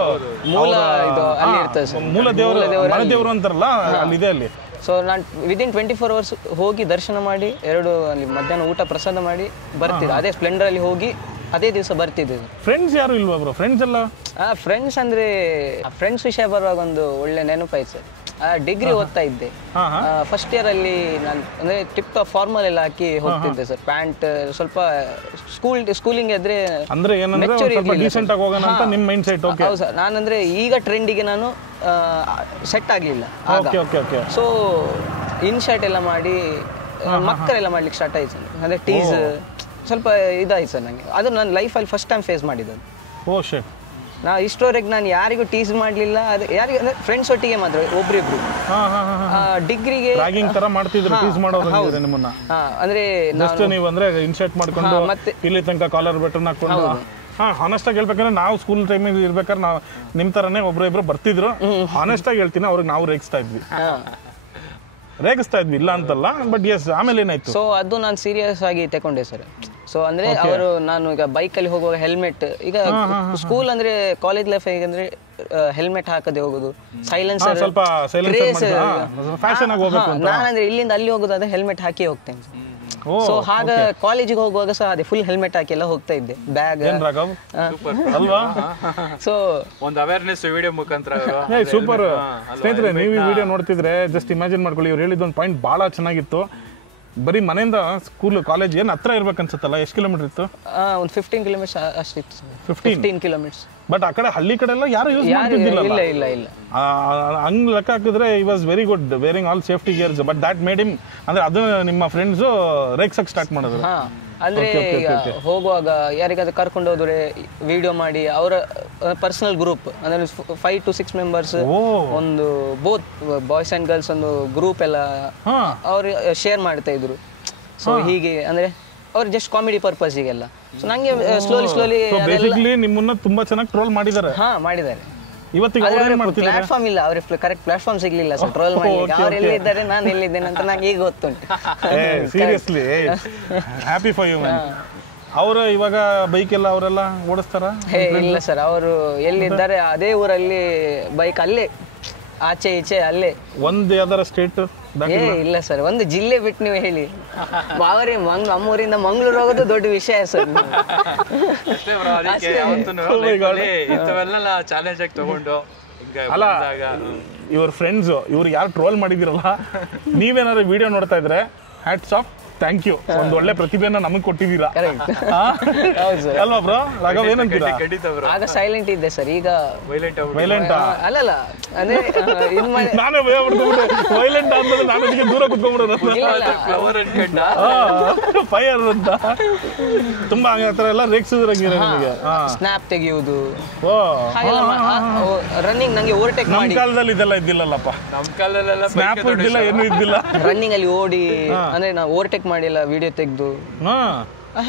ಮೂಲ ದೇವರು ಮನೆ ದೇವರು ಅಂತಾರಲ್ಲ, ಅಲ್ಲಿದೆ ಅಲ್ಲಿ. ಸೊ ನಾನು ವಿದಿನ್ 24 hours ಹೋಗಿ ದರ್ಶನ ಮಾಡಿ ಅಲ್ಲಿ ಮಧ್ಯಾಹ್ನ ಊಟ ಪ್ರಸಾದ ಮಾಡಿ ಬರ್ತಿದ್ದೆ. ಅದೇ ಸ್ಪ್ಲೆಂಡರಲ್ಲಿ ಹೋಗಿ ಅದೇ ದಿವಸ ಬರ್ತಿದ್ದೆ. ಫ್ರೆಂಡ್ಸ್ ಯಾರು ಇಲ್ವಾ ಬ್ರೋ? ಫ್ರೆಂಡ್ಸ್ ಎಲ್ಲ ಫ್ರೆಂಡ್ಸ್ ಅಂದ್ರೆ ಫ್ರೆಂಡ್ಸ್ ವಿಷಯ ಬರುವಾಗ ಒಂದು ಒಳ್ಳೆ ನೆನಪಾಯ್ತು ಸರ್. ಡಿಗ್ರಿ ಓದ್ತಾ ಇದ್ದೆ. ಫಸ್ಟ್ ಇಯರ್ ಅಲ್ಲಿ ನಾನು ಅಂದ್ರೆ ಟಿಪ್ ಟಾಪ್ ಫಾರ್ಮಲ್ ಎಲ್ಲ ಹಾಕಿ ಹೋಗ್ತಿದ್ದೆ ಸರ್. ಪ್ಯಾಂಟ್ ಸ್ವಲ್ಪ ಸ್ಕೂಲಿಂಗ್ ಇದ್ರೆ ಅಂದ್ರೆ ಏನಂದ್ರೆ ಸ್ವಲ್ಪ ಡೀಸೆಂಟ್ ಆಗಿ ಹೋಗೋಣ ಅಂತ ನಿಮ್ಮ ಮೈಂಡ್ ಸೆಟ್. ಓಕೆ. ಹೌದು ಸರ್. ನಾನಂದ್ರೆ ಈಗ ಟ್ರೆಂಡಿಗೆ ನಾನು ಸೆಟ್ ಆಗಲಿಲ್ಲ. ಸೊ ಇನ್ ಶರ್ಟ್ ಎಲ್ಲ ಮಾಡಿ ಮಕ್ಕಳೆಲ್ಲ ಮಾಡ್ಲಿಕ್ಕೆ ಸ್ಟಾರ್ಟ್ ಆಯ್ತು. ಅಂದ್ರೆ ಟೀಸ್ ಸ್ವಲ್ಪ ಇದಾಯ್ತು ಸರ್ ನನಗೆ. ಅದು ನನ್ನ ಲೈಫಲ್ಲಿ ಫಸ್ಟ್ ಟೈಮ್ ಫೇಸ್ ಮಾಡಿದ್ದು. ಓ ಶಿಟ್. ಇಷ್ಟವರೆಗೆ ನಾನು ಯಾರಿಗೂ ಟೀಸ್ ಮಾಡಲಿಲ್ಲ. ಅದು ಯಾರಿಗೂ ಅಂದ್ರೆ ಫ್ರೆಂಡ್ಸ್ ಒಟ್ಟಿಗೆ ಮಾತ್ರ ಒಬ್ರಿಬ್ರು. ಡಿಗ್ರಿಗೆ ರಾಗಿಂಗ್ ತರ ಮಾಡ್ತಿದ್ರು, ಟೀಸ್ ಮಾಡೋರು ನಿಮ್ಮನ್ನ. ಅಂದ್ರೆ ನೀವು ಅಂದ್ರೆ ಇನ್ಶರ್ಟ್ ಮಾಡ್ಕೊಂಡು ಮತ್ತೆ ಇಲ್ಲಿ ತನಕ ಕಾಲರ್ ಬಟನ್ ಹಾಕೊಂಡು. ಹಾನೆಸ್ಟ್ ಆಗಿ ಹೇಳ್ಬೇಕಂದ್ರೆ ನಾವು ಸ್ಕೂಲ್ ಟೈಮಿಗೆ ಇರ್ಬೇಕಾದ್ರೆ ನಾವು ನಿಮ್ ತರನೇ ಒಬ್ರು ಬರ್ತಿದ್ರು. ಹಾನೆಸ್ಟ್ ಆಗಿ ಹೇಳ್ತೀನಿ, ಅವ್ರಿಗೆ ನಾವು ರೇಗಿಸ್ತಾ ಇದ್ವಿ, ಇಲ್ಲ ಅಂತಲ್ಲ. ಬಟ್ ಎಸ್, ಆಮೇಲೆ ಏನಾಯ್ತು? ಸೊ ಅದು ನಾನು ಸೀರಿಯಸ್ ಆಗಿ ತಗೊಂಡೆ ಸರ್. ಸೊ ಅಂದ್ರೆ ಅವರು ನಾನು ಈಗ ಬೈಕಲ್ಲಿ ಹೋಗುವಾಗ ಹೆಲ್ಮೆಟ್, ಈಗ ಸ್ಕೂಲ್ ಅಂದ್ರೆ ಕಾಲೇಜ್ ಲೈಫ್ ಹೇಗಂದ್ರೆ ಹೆಲ್ಮೆಟ್ ಹಾಕದೆ ಹೋಗೋದು, ಸೈಲೆನ್ಸರ್ ಸ್ವಲ್ಪ ಫ್ಯಾಷನ್ ಆಗಿ ಹೋಗ್ಬೇಕು. ನಾನಂದ್ರೆ ಇಲ್ಲಿಂದ ಅಲ್ಲಿ ಹೋಗೋದಾದ್ರೆ ಹೆಲ್ಮೆಟ್ ಹಾಕಿ ಹೋಗ್ತೇನೆ. ಸೊ ಹಾಗೆ ಕಾಲೇಜಿಗೆ ಹೋಗುವಾಗ ಸಹ ಅದೇ ಫುಲ್ ಹೆಲ್ಮೆಟ್ ಹಾಕಿ ಎಲ್ಲ ಹೋಗ್ತಾ ಇದ್ದೆ. ಬ್ಯಾಗ್ ಅಲ್ವಾ? ಸೊ ಒಂದು ಅವೇರ್ನೆಸ್ ವಿಡಿಯೋ ಮುಖಾಂತರ. ಸೂಪರ್. ಸ್ನೇಹಿತರೆ, ನೀವು ಈ ವಿಡಿಯೋ ನೋಡ್ತಿದ್ರೆ ಜಸ್ಟ್ ಇಮ್ಯಾಜಿನ್ ಮಾಡ್ಕೊಳ್ಳಿ. ಇವ್ರು ಹೇಳಿದ ಒಂದು ಪಾಯಿಂಟ್ ಬಹಳ ಚೆನ್ನಾಗಿತ್ತು. ಬರೀ ಮನೆಯಿಂದ ಸ್ಕೂಲ್ ಕಾಲೇಜ್ ಏನು ಹತ್ರ ಇರ್ಬೇಕು ಅನ್ಸುತ್ತಲ್ಲ? ಎಷ್ಟು ಕಿಲೋಮೀಟರ್ ಇತ್ತು? ಒಂದು 15 kilometers ಅಷ್ಟಿತ್ತು. 15 kilometers. ಬಟ್ ಆ ಕಡೆ ಹಳ್ಳಿ ಕಡೆ ಎಲ್ಲ ಯಾರು ಯೂಸ್ ಮಾಡ್ತಿದ್ದಿಲ್ಲ. ಇಲ್ಲ ಹಂಗ್ ಲೆಕ್ಕ ಹಾಕಿದ್ರೆ ಈ was very good varying all safety gears. But that made him ಅಂದ್ರೆ ಅದು ನಿಮ್ಮ ಫ್ರೆಂಡ್ಸ್ ರೇಕ್ಸಕ್ ಸ್ಟಾರ್ಟ್ ಮಾಡಿದ್ರು. ಅಂದ್ರೆ ಈಗ ಹೋಗುವಾಗ ಯಾರಿಗಾದ್ರೂ ಕರ್ಕೊಂಡು ಹೋದ್ರೆ ವಿಡಿಯೋ ಮಾಡಿ ಅವರ ಪರ್ಸನಲ್ ಗ್ರೂಪ್ ಅಂದ್ರೆ 5 to 6 members ಒಂದು ಬೋತ್ ಬಾಯ್ಸ್ ಅಂಡ್ ಗರ್ಲ್ಸ್ ಒಂದು ಗ್ರೂಪ್ ಎಲ್ಲ ಅವ್ರು ಶೇರ್ ಮಾಡ್ತಾ ಇದ್ರು. ಸೊ ಹೀಗೆ ಅಂದ್ರೆ ಅವ್ರು ಜಸ್ಟ್ ಕಾಮಿಡಿ ಪರ್ಪಸ್ಗೆಲ್ಲ. ಸೊ ನಂಗೆ ಸ್ಲೋಲಿ ಬೇಸಿಕಲಿ ನಿಮ್ಮನ್ನ ತುಂಬಾ ಚೆನ್ನಾಗಿ ಟ್ರೋಲ್ ಮಾಡಿದ್ದಾರೆ. ಮಾಡಿದ್ದಾರೆ. ಇವತ್ತಿಗೆ ಪ್ಲಾಟ್ಫಾರ್ಮ್ ಇಲ್ಲ, ಅವ್ರಿಗೆ ಕರೆಕ್ಟ್ ಪ್ಲಾಟ್ಫಾರ್ಮ್ ಸಿಗ್ಲಿಲ್ಲ ಸರ್ ಟ್ರೋಲ್ ಮಾಡ್ಲಿಕ್ಕೆ. ಅವ್ರು ಎಲ್ಲಿದ್ದಾರೆ ನಾನು ಎಲ್ಲಿದ್ದೇನೆ ಅಂತ ನಂಗೆ ಈಗ ಗೊತ್ತುಂಟು. Seriously happy for you man. ಅವರು ಇವಾಗ ಬೈಕ್ ಎಲ್ಲ ಅವರೆಲ್ಲ ಓಡಿಸ್ತಾರ? ಇಲ್ಲ ಸರ್, ಅವರು ಎಲ್ಲಿದ್ದಾರೆ ಅದೇ ಊರಲ್ಲಿ ಬೈಕ್, ಅಲ್ಲೇ ಆಚೆ ಈಚೆ ಅಲ್ಲೇ. ಒಂದು ಯಾವ್ದಾರ ಸ್ಟೇಟ್ ಇಲ್ಲ ಸರ್, ಒಂದು ಜಿಲ್ಲೆ ಬಿಟ್ಟು ನೀವು ಹೇಳಿ. ಬಾವರಿ ನಮ್ಮೂರಿಂದ ಮಂಗಳೂರು ಹೋಗೋದು ದೊಡ್ಡ ವಿಷಯ ಸರ್. ಅಷ್ಟೇ ಬ್ರೋ, ಅದಕ್ಕೆ ಯಾವತ್ತೂ ಇಂಥವೆಲ್ಲ ಚಾಲೆಂಜ್ ಆಗಿ ತಗೊಂಡು ಅಲ್ಲ ಇವ್ರ ಫ್ರೆಂಡ್ಸು ಇವ್ರು ಯಾರು ಟ್ರೋಲ್ ಮಾಡಿದಿರಲ್ಲ, ನೀವೇನಾದ್ರು ವಿಡಿಯೋ ನೋಡ್ತಾ ಇದ್ರೆ ಹ್ಯಾಟ್ಸ್ ಆಫ್, ಥ್ಯಾಂಕ್ ಯು. ಒಂದು ಒಳ್ಳೆ ಪ್ರತಿಭೆನ ನಮಗೆ ಕೊಟ್ಟಿದ್ದೀರಾ ಅಲ್ವಾ ಬ್ರೋ? ರಾಘವ್ ಏನಂತೀರಾ? ಆಗ ಸೈಲೆಂಟ್ ಇದ್ದೆ ಸರ್, ಈಗ ವೈಲೆಂಟ್ ಅಲ್ಲಲ್ಲ ಅದೇ ಇದು ಮಾಡಿ ನಾನೇ ಭಯ ಪಡ್ಕೊಂಡ್ಬಿಟ್ಟೆ. ವೈಲೆಂಟ್ ಆದ್ಮೇಲೆ ನಾನು ಅದಕ್ಕೆ ದೂರ ಕುತ್ಕೊಂಡ್ಬಿಡೋದು ಫೈರ್ ಅಂತ ತುಂಬಾ ಆ ಥರ ಎಲ್ಲ ರೇಗ್ಸಿದ್ರಂಗಿರ ನಿಮಗೆ. ಸ್ನ್ಯಾಪ್ ತೆಗೆಯುವುದು, ಓ ರನ್ನಿಂಗ್ ನಂಗೆ ಓವರ್ಟೇಕ್ ನಮ್ಮ ಮಾಡಿ. ಕಾಲದಲ್ಲಿ ಇದೆಲ್ಲ ಇದ್ದಿಲ್ಲಲ್ಲಪ್ಪ, ನಮ್ಮ ಕಾಲದಲ್ಲೆಲ್ಲ ಸ್ನ್ಯಾಪ್ ಇದ್ದಿಲ್ಲ, ಏನೂ ಇದ್ದಿಲ್ಲ. ರನ್ನಿಂಗ್ ಅಲ್ಲಿ ಓಡಿ ಅಂದ್ರೆ ನಾವು ಓವರ್ಟೇಕ್ ಮಾಡಿಲ್ಲ, ವಿಡಿಯೋ ತೆಗೆದು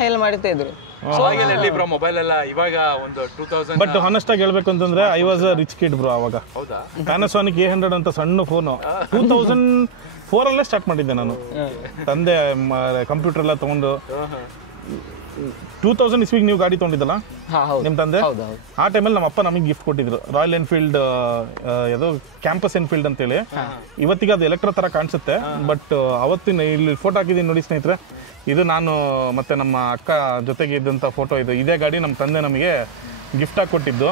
ಎಲ್ಲ ಮಾಡ್ತಾ ಇದ್ರು. ಅವಾಗೆಲ್ಲ ಬ್ರೋ ಮೊಬೈಲ್ ಎಲ್ಲ, ಇವಾಗ ಒಂದು 2000. ಬಟ್ ಹಾನೆಸ್ಟ್ ಆಗಿ ಹೇಳ್ಬೇಕು ಅಂತಂದ್ರೆ I was a rich kid bro ಅವಾಗ. ಹೌದಾ? ಪ್ಯಾನಾಸೋನಿಕ್ A100 ಅಂತ ಸಣ್ಣ ಫೋನು 2004 ಅಲ್ಲೇ ಸ್ಟಾರ್ಟ್ ಮಾಡಿದ್ದೆ ನಾನು. ತಂದೆ ಕಂಪ್ಯೂಟರ್ ಎಲ್ಲ ತಗೊಂಡು 2000 ಇಸ್ವಿಗೆ ನೀವು ಗಾಡಿ ತೊಗೊಂಡಿದ್ದಲ್ಲ ನಿಮ್ಮ ತಂದೆ, ಆ ಟೈಮಲ್ಲಿ ನಮ್ಮ ಅಪ್ಪ ನಮಗೆ ಗಿಫ್ಟ್ ಕೊಟ್ಟಿದ್ರು ರಾಯಲ್ ಎನ್ಫೀಲ್ಡ್, ಯಾವುದೋ ಕ್ಯಾಂಪಸ್ ಎನ್ಫೀಲ್ಡ್ ಅಂತೇಳಿ. ಇವತ್ತಿಗೆ ಅದು ಎಲೆಕ್ಟ್ರಾ ಥರ ಕಾಣಿಸುತ್ತೆ, ಬಟ್ ಅವತ್ತಿನ ಇಲ್ಲಿ ಫೋಟೋ ಹಾಕಿದ್ದೀನಿ ನೋಡಿ ಸ್ನೇಹಿತರೆ, ಇದು ನಾನು ಮತ್ತೆ ನಮ್ಮ ಅಕ್ಕ ಜೊತೆಗೆ ಇದ್ದಂಥ ಫೋಟೋ ಇದು. ಇದೇ ಗಾಡಿ ನಮ್ಮ ತಂದೆ ನಮಗೆ ಗಿಫ್ಟಾಗಿ ಕೊಟ್ಟಿದ್ದು.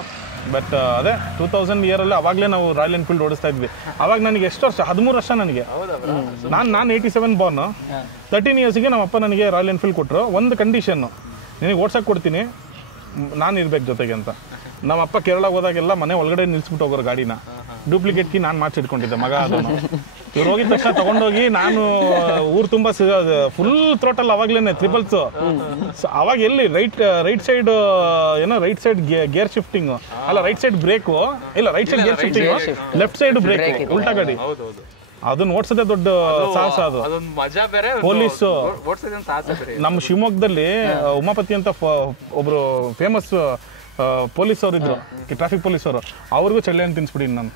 ಬಟ್ ಅದೇ 2000 ಇಯರಲ್ಲಿ ಅವಾಗಲೇ ನಾವು ರಾಯಲ್ ಎನ್ಫೀಲ್ಡ್ ಓಡಿಸ್ತಾ ಇದ್ವಿ. ಅವಾಗ ನನಗೆ ಎಷ್ಟು ವರ್ಷ? 13 ವರ್ಷ ನನಗೆ. ನಾನು 87 ಬಾರ್ನು. 13 ಇಯರ್ಸಿಗೆ ನಮ್ಮ ಅಪ್ಪ ನನಗೆ ರಾಯಲ್ ಎನ್ಫೀಲ್ಡ್ ಕೊಟ್ಟರು. ಒಂದು ಕಂಡೀಷನ್ನು, ನಿನಗೆ ಓಡ್ಸಕ್ಕೆ ಕೊಡ್ತೀನಿ, ನಾನು ಇರ್ಬೇಕು ಜೊತೆಗೆ ಅಂತ. ನಮ್ಮ ಅಪ್ಪ ಕೇರಳ ಹೋದಾಗೆಲ್ಲ ಮನೆ ಒಳಗಡೆ ನಿಲ್ಸ್ಬಿಟ್ಟು ಹೋಗೋರು ಗಾಡಿನ. ಡೂಪ್ಲಿಕೇಟ್ ಕೀ ನಾನು ಮಾಡಿಸಿಟ್ಕೊಂಡಿದ್ದೆ ಮಗ ಅದನ್ನು. ಇವ್ರು ಹೋಗಿದ ತಕ್ಷಣ ತಗೊಂಡೋಗಿ ನಾನು ಊರು ತುಂಬ ಫುಲ್ ಥ್ರೋಟಲ್ ಅವಾಗ್ಲೇನೆ ಟ್ರಿಪಲ್ಸು. ಅವಾಗ ಎಲ್ಲಿ ರೈಟ್ ಸೈಡ್ ಏನೋ ರೈಟ್ ಸೈಡ್ ಗೇರ್ ಶಿಫ್ಟಿಂಗ್ ಅಲ್ಲ, ರೈಟ್ ಸೈಡ್ ಬ್ರೇಕು ಇಲ್ಲ, right side gear shifting, left side brake, ಉಲ್ಟಾ ಗಾಡಿ. ಅದನ್ನ ಓಡಿಸೋದೇ ದೊಡ್ಡ ಸಾಹಸ. ಅದು ಪೊಲೀಸು ನಮ್ಮ ಶಿವಮೊಗ್ಗದಲ್ಲಿ ಉಮಾಪತಿ ಅಂತ ಒಬ್ರು ಫೇಮಸ್ ಪೊಲೀಸ್ ಅವರು ಇದ್ರು, ಟ್ರಾಫಿಕ್ ಪೊಲೀಸ್ ಅವರು. ಅವ್ರಿಗೂ ಚಳ್ಳೆಹಣ್ಣು ತಿನ್ಸ್ಬಿಟ್ಟಿನಿ ನಾನು.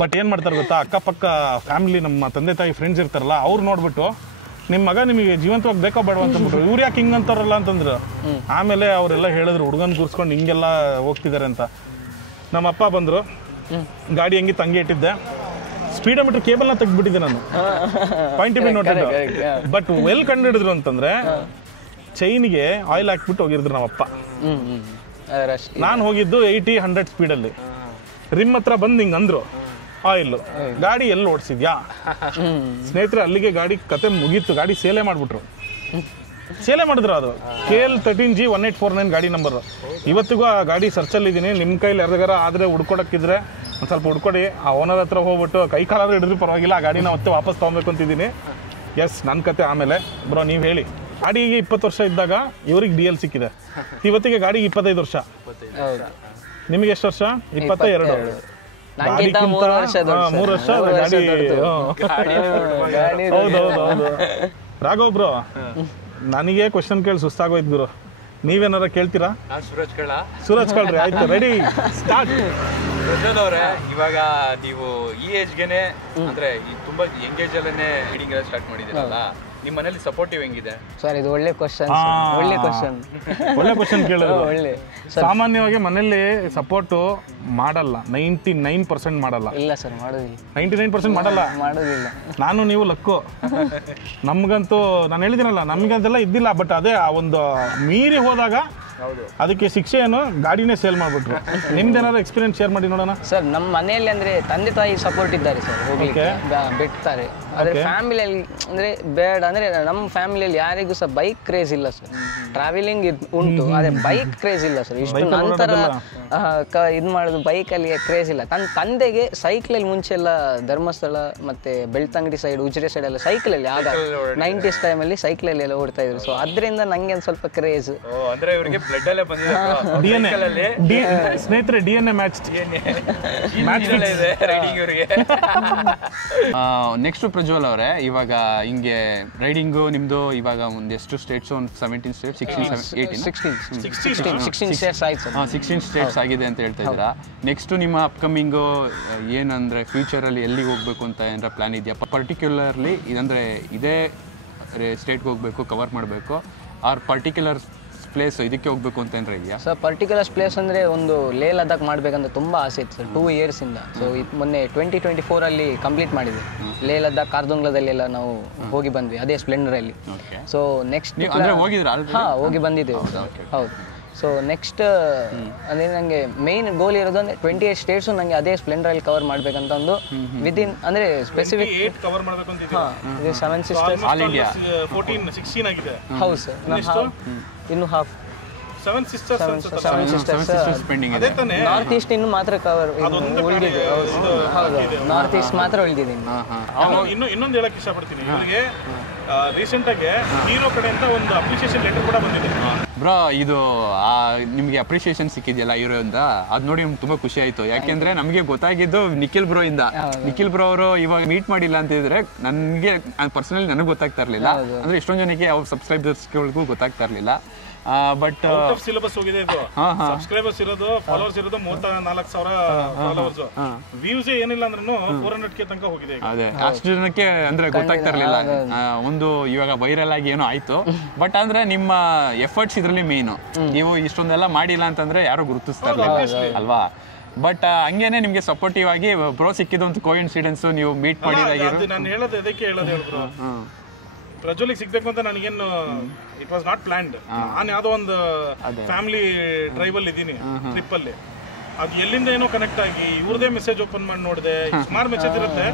ಬಟ್ ಏನು ಮಾಡ್ತಾರೆ ಗೊತ್ತಾ, ಅಕ್ಕಪಕ್ಕ ಫ್ಯಾಮಿಲಿ ನಮ್ಮ ತಂದೆ ತಾಯಿ ಫ್ರೆಂಡ್ಸ್ ಇರ್ತಾರಲ್ಲ, ಅವ್ರು ನೋಡ್ಬಿಟ್ಟು ನಿಮ್ಮ ಮಗ ನಿಮಗೆ ಜೀವಂತವಾಗಿ ಬೇಕೋ ಬೇಡ ಅಂತಂದ್ಬಿಟ್ರು. ಇವ್ರು ಯಾಕೆ ಹಿಂಗೆ ಅಂತಾರಲ್ಲ ಅಂತಂದ್ರು. ಆಮೇಲೆ ಅವರೆಲ್ಲ ಹೇಳಿದ್ರು ಹುಡುಗನ ಕೂರಿಸ್ಕೊಂಡು ಹಿಂಗೆಲ್ಲ ಹೋಗ್ತಿದ್ದಾರೆ ಅಂತ. ನಮ್ಮ ಅಪ್ಪ ಬಂದರು, ಗಾಡಿ ಹೆಂಗೆ ತಂಗಿ ಇಟ್ಟಿದ್ದೆ, ಸ್ಪೀಡೋಮೀಟರ್ ಕೇಬಲ್ನ ತೆಗೆದ್ಬಿಟ್ಟಿದ್ದೆ ನಾನು, ಪಾಯಿಂಟ್ ಬಿ ನೋಟಿದ್ದು. ಬಟ್ ವೆಲ್ ಕಂಡು ಹಿಡಿದ್ರು ಅಂತಂದ್ರೆ ಚೈನ್ಗೆ ಆಯಿಲ್ ಹಾಕ್ಬಿಟ್ಟು ಹೋಗಿದ್ರು ನಮ್ಮಪ್ಪ. ನಾನು ಹೋಗಿದ್ದು 80-100 ಸ್ಪೀಡಲ್ಲಿ. ರಿಮ್ ಹತ್ರ ಬಂದು ಹಿಂಗೆ ಅಂದ್ರು, ಆಯಿಲ್ ಗಾಡಿ ಎಲ್ಲಿ ಓಡಿಸಿದ್ಯಾ? ಸ್ನೇಹಿತರೆ, ಅಲ್ಲಿಗೆ ಗಾಡಿ ಕತೆ ಮುಗೀತು. ಗಾಡಿ ಸೇಲೆ ಮಾಡಿಬಿಟ್ರು. ಸೇಲೆ ಮಾಡಿದ್ರು. ಅದು KL13G 1849 ಗಾಡಿ ನಂಬರು. ಇವತ್ತಿಗೂ ಆ ಗಾಡಿ ಸರ್ಚಲ್ಲಿದ್ದೀನಿ. ನಿಮ್ಮ ಕೈಲಿ ಯಾರಿಗಾರ ಆದರೆ ಹುಡ್ಕೊಡಕ್ಕಿದ್ರೆ ಒಂದು ಸ್ವಲ್ಪ ಹುಡ್ಕೊಡಿ. ಆ ಓನರ್ ಹತ್ರ ಹೋಗ್ಬಿಟ್ಟು ಕೈ ಕಾಲಾದ್ರೂ ಹಿಡಿದ್ರು ಪರವಾಗಿಲ್ಲ, ಆ ಗಾಡಿನ ಮತ್ತೆ ವಾಪಸ್ ತೊಗೊಬೇಕು ಅಂತಿದ್ದೀನಿ. ಎಸ್, ನನ್ನ ಕತೆ ಆಮೇಲೆ. ಬ್ರೋ ನೀವು ಹೇಳಿ, ಗಾಡಿಗೆ 20 ವರ್ಷ ಇದ್ದಾಗ ಇವ್ರಿಗೆ DL ಸಿಕ್ಕಿದೆ. ಇವತ್ತಿಗೆ ಗಾಡಿಗೆ 25 ವರ್ಷ. ನಿಮಗೆ ಎಷ್ಟು ವರ್ಷ? 22. ಗಾಡಿಗಿಂತ 3 ವರ್ಷ ಗಾಡಿ. ಹೌದೌದು. ರಾಘವ್ ಬ್ರೋ, ನನಗೆ ಕ್ವಶನ್ ಕೇಳಿ ಸುಸ್ತಾಗೋಯ್ತು ಗುರು. ನೀವೇನಾರ ಕೇಳ್ತೀರಾ? ಸೂರಜ್ ಕಳ್ರಿ. ಆಯ್ತು, ರೆಡಿ, ಸ್ಟಾರ್ಟ್. ಪ್ರಜ್ವಲ್ ಅವರೇ, ಇವಾಗ ನೀವು ಈ ಏಜ್ಗೆನೆ ಅಂದ್ರೆ ತುಂಬಾ ಯಂಗ್ ಏಜ್ ಅಲ್ಲೇ ರೀಡಿಂಗ್ ಎಲ್ಲ ಸ್ಟಾರ್ಟ್ ಮಾಡಿದ್ದೀರಲ್ಲ, ನಿಮ್ಮ ಮನೇಲಿ ಸಪೋರ್ಟಿವ್ ಹೆಂಗಿದೆ? ಸರ್ ಇದು ಒಳ್ಳೆ ಕ್ವಶನ್, ಒಳ್ಳೆ ಕ್ವಶನ್ ಕೇಳಿದ್ರು. ಒಳ್ಳೆ. ಸಾಮಾನ್ಯವಾಗಿ ಮನೇಲಿ ಸಪೋರ್ಟು ಮಾಡಲ್ಲ, 99% ಮಾಡಲ್ಲ. ಇಲ್ಲ ಸರ್, ಮಾಡೋದಿಲ್ಲ. 99% ಮಾಡೋದಿಲ್ಲ. ನಾನು ನೀವು ಲಕ್ಕು. ನಮ್ಗಂತೂ ನಾನು ಹೇಳಿದ್ದೀನಲ್ಲ, ನಮ್ಗಂತೆಲ್ಲ ಇದ್ದಿಲ್ಲ. ಬಟ್ ಅದೇ ಆ ಒಂದು ಮೀರಿ ಹೋದಾಗ ಅದಕ್ಕೆ ಶಿಕ್ಷೆ ಏನು, ಗಾಡಿನೇ ಸೇಲ್ ಮಾಡ್ಬಿಟ್ರು. ನಿಮ್ದೇನಾದ್ರು ಎಕ್ಸ್ಪೀರಿಯನ್ಸ್ ಶೇರ್ ಮಾಡಿ ನೋಡೋಣ. ಸರ್ ನಮ್ಮ ಮನೆಯಲ್ಲಿ ಅಂದ್ರೆ ತಂದೆ ತಾಯಿ ಸಪೋರ್ಟ್ ಇದ್ದಾರೆ ಸರ್, ಹೋಗ್ಲಿಕ್ಕೆ ಬಿಡ್ತಾರೆ. ಆದ್ರೆ ಫ್ಯಾಮಿಲಿಯಲ್ಲಿ ಅಂದ್ರೆ ಬೇಡ ಅಂದ್ರೆ, ನಮ್ಮ ಫ್ಯಾಮಿಲಿಯಲ್ಲಿ ಯಾರಿಗೂ ಸಹ ಬೈಕ್ ಕ್ರೇಜ್ ಇಲ್ಲ ಸರ್. ಟ್ರಾವೆಲಿಂಗ್ ಉಂಟು, ಆದ್ರೆ ಬೈಕ್ ಕ್ರೇಜ್ ಇಲ್ಲ ಸರ್. ಇಷ್ಟು ನಂತರ ಇದು ಮಾಡೋದು ಬೈಕಲ್ಲಿ ಕ್ರೇಜ್ ಇಲ್ಲ. ತಂದೆಗೆ ಸೈಕಲಲ್ಲಿ ಮುಂಚೆ ಎಲ್ಲ ಧರ್ಮಸ್ಥಳ ಮತ್ತೆ ಬೆಳ್ತಂಗಡಿ ಸೈಡ್, ಉಜಿರೆ ಸೈಡ್ ಎಲ್ಲ ಸೈಕಲಲ್ಲಿ ಆಗ 90s ಟೈಮಲ್ಲಿ ಸೈಕಲಲ್ಲಿ ಎಲ್ಲ ಓಡ್ತಾ ಇದ್ರು. ಸೊ ಅದರಿಂದ ನಂಗೆ ಒಂದು ಸ್ವಲ್ಪ ಕ್ರೇಜ್. ಸ್ನೇಹಿತರೆ, DNA ಮ್ಯಾಚ್. ನೆಕ್ಸ್ಟ್ ಪ್ರಜ್ವಲ್ ಅವರೇ, ಇವಾಗ ಹಿಂಗೆ ರೈಡಿಂಗು ನಿಮ್ದು ಇವಾಗ ಒಂದೆಷ್ಟು ಸ್ಟೇಟ್ಸ್? ಒಂದು 17 ಸ್ಟೇಟ್ಸ್, 16 ಸ್ಟೇಟ್ಸ್ ಆಗಿದೆ ಅಂತ ಹೇಳ್ತಾ ಇದ್ದೀರಾ. ನೆಕ್ಸ್ಟ್ ನಿಮ್ಮ ಅಪ್ಕಮಿಂಗು ಏನಂದ್ರೆ ಫ್ಯೂಚರಲ್ಲಿ ಎಲ್ಲಿಗೆ ಹೋಗ್ಬೇಕು ಅಂತ ಏನಾರ ಪ್ಲಾನ್ ಇದೆಯಾ? ಪರ್ಟಿಕ್ಯುಲರ್ಲಿ ಇದಂದ್ರೆ ಇದೇ ಸ್ಟೇಟ್ಗೆ ಹೋಗ್ಬೇಕು, ಕವರ್ ಮಾಡಬೇಕು, ಆರ್ ಪರ್ಟಿಕ್ಯುಲರ್ ಪ್ಲೇಸ್ ಇದಕ್ಕೆ ಹೋಗ್ಬೇಕು ಅಂತ ಏನಾರ ಇದೆಯಾ? ಸರ್ ಪರ್ಟಿಕ್ಯುಲರ್ ಪ್ಲೇಸ್ ಅಂದರೆ ಒಂದು ಲೇ ಲದಾಖ್ ಮಾಡಬೇಕಂತ ತುಂಬ ಆಸೆ ಇತ್ತು ಸರ್ 2 ಇಯರ್ಸಿಂದ. ಸೊ ಮೊನ್ನೆ 2024 ಕಂಪ್ಲೀಟ್ ಮಾಡಿದೆ. ಲೇ ಲದಾಖ್ ಕಾರ್ದುಂಗ್ಲಾದಲ್ಲಿ ಎಲ್ಲ ನಾವು ಹೋಗಿ ಬಂದ್ವಿ ಅದೇ ಸ್ಪ್ಲೆಂಡರಲ್ಲಿ. ಸೊ ನೆಕ್ಸ್ಟ್ ಹಾಂ ಹೋಗಿ ಬಂದಿದ್ದೇವೆ. ಹೌದು. ಸೊ ನೆಕ್ಸ್ಟ್ ಅಂದರೆ ನನಗೆ ಮೇನ್ ಗೋಲ್ ಇರೋದು ಅಂದರೆ 28 ಸ್ಟೇಟ್ಸು ನನಗೆ ಅದೇ ಸ್ಪ್ಲೆಂಡರಲ್ಲಿ ಕವರ್ ಮಾಡಬೇಕಂತ ಒಂದು ವಿದಿನ್ ಅಂದರೆ ಸ್ಪೆಸಿಫಿಕ್ ಕವರ್ ಮಾಡಬೇಕು ಅಂತ ಹಾಂ ಇದು 7 ಸಿಸ್ಟರ್ಸ್ ಆಲ್ ಇಂಡಿಯಾ 16 ಆಗಿದೆ. ಹೌದು ಸರ್ ಇನ್ನು ಹಾಫ್ 7 ಸಿಸ್ಟರ್ಸ್ ಪೆಂಡಿಂಗ್ ಇದೆ. ನಾರ್ತ್ ಈಸ್ಟ್ ಇನ್ನು ಮಾತ್ರ ಕವರ್ ಉಳಿದಿದೆ. ಹೌದು ನಾರ್ತ್ ಈಸ್ಟ್ ಮಾತ್ರ ಉಳಿದಿದೆ. ಇನ್ನೊಂದು ಹೇಳಕ್ ಇಷ್ಟಪಡ್ತೀನಿ, ಇವರಿಗೆ ರೀಸೆಂಟ್ ಆಗಿ ಹೀರೋ ಕಡೆಯಿಂದ ಒಂದು ಅಪ್ರಿಸಿಯೇಷನ್ ಲೆಟರ್ ಕೂಡ ಬಂದಿದೆ. ಬ್ರೋ ಇದು ನಿಮ್ಗೆ ಅಪ್ರಿಸಿಯೇಷನ್ ಸಿಕ್ಕಿದೆಯಲ್ಲ ಹೀರೋ ಅಂತ ಅದ್ ನೋಡಿ ತುಂಬಾ ಖುಷಿ ಆಯ್ತು. ಯಾಕೆಂದ್ರೆ ನಮಗೆ ಗೊತ್ತಾಗಿದ್ದು ನಿಖಿಲ್ ಬ್ರೋ ಇಂದ. ನಿಖಿಲ್ ಬ್ರೋ ಅವರು ಇವಾಗ ಮೀಟ್ ಮಾಡಿಲ್ಲ ಅಂತಿದ್ರೆ ನನಗೆ ಪರ್ಸನಲಿ ನನಗೆ ಗೊತ್ತಾಗ್ತಾ ಇರ್ಲಿಲ್ಲ. ಅಂದ್ರೆ ಎಷ್ಟೊಂದು ಜನಕ್ಕೆ ಅವ್ರ ಸಬ್ಸ್ಕ್ರೈಬರ್ಸ್ಗಳಿಗೂ ಗೊತ್ತಾಗ್ತಾ ಇರ್ಲಿಲ್ಲ. ಬಟ್ ಸಿಲೆಬಸ್ ಹೋಗಿದೆ ಇದು. ಸಬ್ಸ್ಕ್ರೈಬರ್ಸ್ ಇರೋದು ಫಾಲೋವರ್ಸ್ ಇರೋದು 34,000 ಫಾಲೋವರ್ಸ್. ವ್ಯೂಸ್ ಏನಿಲ್ಲ ಅಂದ್ರೂ 400K ತನಕ ಹೋಗಿದೆ. ಅದೇ ಅಷ್ಟು ಜನಕ್ಕೆ ಅಂದ್ರೆ ಗೊತ್ತಾಗ್ತಾ ಇರ್ಲಿಲ್ಲ. ಒಂದು ಇವಾಗ ವೈರಲ್ ಆಗಿ ಏನೋ ಆಯ್ತು. ಬಟ್ ಅಂದ್ರೆ ನಿಮ್ಮ ಎಫರ್ಟ್ಸ್ ಇದ್ರಲ್ಲಿ ಮೇನು. ನೀವು ಇಷ್ಟೊಂದೆಲ್ಲ ಮಾಡಿಲ್ಲ ಅಂತಂದ್ರೆ ಯಾರು ಗುರುತಿಸ್ತಾ ಇರ್ಲಿಲ್ಲ ಅಲ್ವಾ? ಬಟ್ ಹಂಗೇನೆ ನಿಮ್ಗೆ ಸಪೋರ್ಟಿವ್ ಆಗಿ ಬ್ರೋ ಸಿಕ್ಕಿದಂತ ಕೋಇನ್ಸಿಡೆನ್ಸ್ ನೀವು ಮೀಟ್ ಮಾಡಿದಾಗಿರೋ. ನಾನು ಹೇಳೋದು ಅದಕ್ಕೆ ಹೇಳಿದ್ರು ಪ್ರಜ್ವಲಿಗೆ ಸಿಗ್ಬೇಕು ಅಂತ ನನಗೇನು ಇಟ್ ವಾಸ್ ನಾಟ್ ಪ್ಲಾನ್ಡ್. ನಾನು ಯಾವುದೋ ಒಂದು ಫ್ಯಾಮಿಲಿ ಡ್ರೈವ್ ಅಲ್ಲಿ ಇದ್ದೀನಿ, ಟ್ರಿಪ್ ಅಲ್ಲಿ. ಅದು ಎಲ್ಲಿಂದ ಏನೋ ಕನೆಕ್ಟ್ ಆಗಿ ಇವ್ರದೇ ಮೆಸೇಜ್ ಓಪನ್ ಮಾಡಿ ನೋಡಿದೆ. ಸುಮಾರು ಮೆಸೇಜ್ ಇರುತ್ತೆ,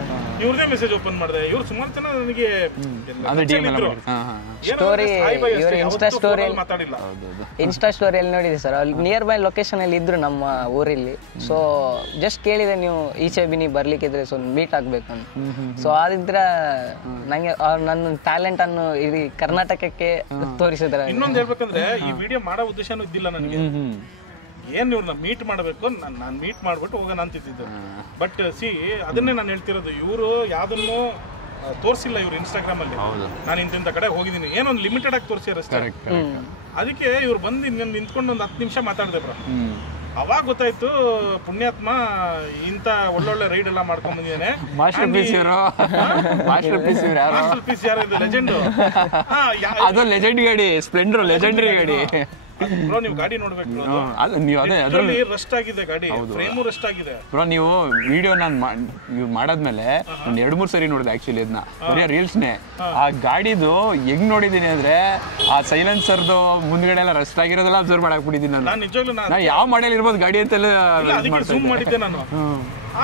ಇವ್ರದೇ ಮೆಸೇಜ್ ಓಪನ್ ಮಾಡಿದೆ. ಇವ್ರು ಸುಮಾರು ಜನ ನನಗೆ ಸ್ಟೋರಿ ಇವರು ಇನ್ಸ್ಟಾ ಸ್ಟೋರಿಯಲ್ಲಿ ನೋಡಿದೆ ಸರ್. ಅಲ್ಲಿ ನಿಯರ್ ಬೈ ಲೊಕೇಶನ್ ಅಲ್ಲಿ ಇದ್ರು ನಮ್ಮ ಊರಲ್ಲಿ. ಸೊ ಜಸ್ಟ್ ಕೇಳಿದೆ ನೀವು ಈಚೆ ಬಿನಿ ಬರ್ಲಿಕ್ಕಿದ್ರೆ ಸೊ ಮೀಟ್ ಆಗ್ಬೇಕು ಅಂತ. ಸೊ ಆದಿದ್ರ ನಂಗೆ ನನ್ನ ಟ್ಯಾಲೆಂಟ್ ಅನ್ನು ಇಡೀ ಕರ್ನಾಟಕಕ್ಕೆ ತೋರಿಸಿದ್ರೆ. ಇನ್ನೊಂದು ಹೇಳ್ಬೇಕಂದ್ರೆ ಈ ವಿಡಿಯೋ ಮಾಡೋ ಉದ್ದೇಶನೂ ಇದ್ದಿಲ್ಲ ನನಗೆ. ಏನ್ ಇವ್ರನ್ನ ಮೀಟ್ ಮಾಡಬೇಕು, ನಾನು ಮೀಟ್ ಮಾಡ್ಬಿಟ್ಟು ಹೋಗೋಣ ಅಂತಿದ್ದು. ಬಟ್ ಅದನ್ನೇ ನಾನು ಹೇಳ್ತಿರೋದು, ಇವರು ಯಾವ್ದನ್ನು ತೋರಿಸಿಲ್ಲ ಇವ್ರು ಇನ್ಸ್ಟಾಗ್ರಾಮ್ ಅಲ್ಲಿ. ನಾನು ಇಂತಿಂತ ಕಡೆ ಹೋಗಿದ್ದೀನಿ ಏನೊಂದು ಲಿಮಿಟೆಡ್ ಆಗಿ ತೋರಿಸಿರಷ್ಟೇ. ಅದಕ್ಕೆ ಇವ್ರು ಬಂದು ನಿಂತ್ಕೊಂಡು ಒಂದು 10 ನಿಮಿಷ ಮಾತಾಡಿದೆ ಬ್ರೋ. ಅವಾಗ ಗೊತ್ತಾಯ್ತು ಪುಣ್ಯಾತ್ಮ ಇಂತ ಒಳ್ಳೊಳ್ಳೆ ರೈಡ್ ಎಲ್ಲ ಮಾಡ್ಕೊಂಡ್ ಬಂದಿದ್ದಾನೆ. ಮಾಸ್ಟರ್ ಪೀಸ್ ಯಾರು ಲೆಜೆಂಡ್. ಅದು ಲೆಜೆಂಡ್ ಗಾಡಿ, ಸ್ಪ್ಲೆಂಡರ್ ಲೆಜೆಂಡರಿ ಗಾಡಿ ಬ್ರೋ. ನೀವು ಗಾಡಿ ನೋಡ್ಬೇಕು, ರಸ್ಟ್ ಆಗಿದೆ ಗಾಡಿ, ಫ್ರೇಮು ರಸ್ಟ್ ಆಗಿದೆ ಬ್ರೋ. ನೀವು ವಿಡಿಯೋ ನೀವು ಮಾಡಾದ್ಮೇಲೆ ನಾನು 2-3 ಸರಿ ನೋಡಿದೆ ಆಕ್ಚುಲಿ ಅದನ್ನ, ಬರೀ ರೀಲ್ಸ್ನೇ. ಆ ಗಾಡಿದು ಹೆಂಗ್ ನೋಡಿದೀನಿ ಅಂದ್ರೆ ಆ ಸೈಲೆನ್ಸರ್ದು ಮುಂದ್ಗಡೆ ಎಲ್ಲ ರಸ್ಟ್ ಆಗಿರೋದೆಲ್ಲ ಅಬ್ಸರ್ವ್ ಮಾಡಾಕ್ಬಿಟ್ಟಿದ್ದೀನಿ ನಾನು. ನಿಜವಾಗ್ಲೂ ನಾ ಯಾವ ಮಾಡೆಲ್ ಇರ್ಬೋದು ಗಾಡಿ ಅಂತೆಲ್ಲ ಝೂಮ್ ಮಾಡಿದ್ದೆ ನಾನು.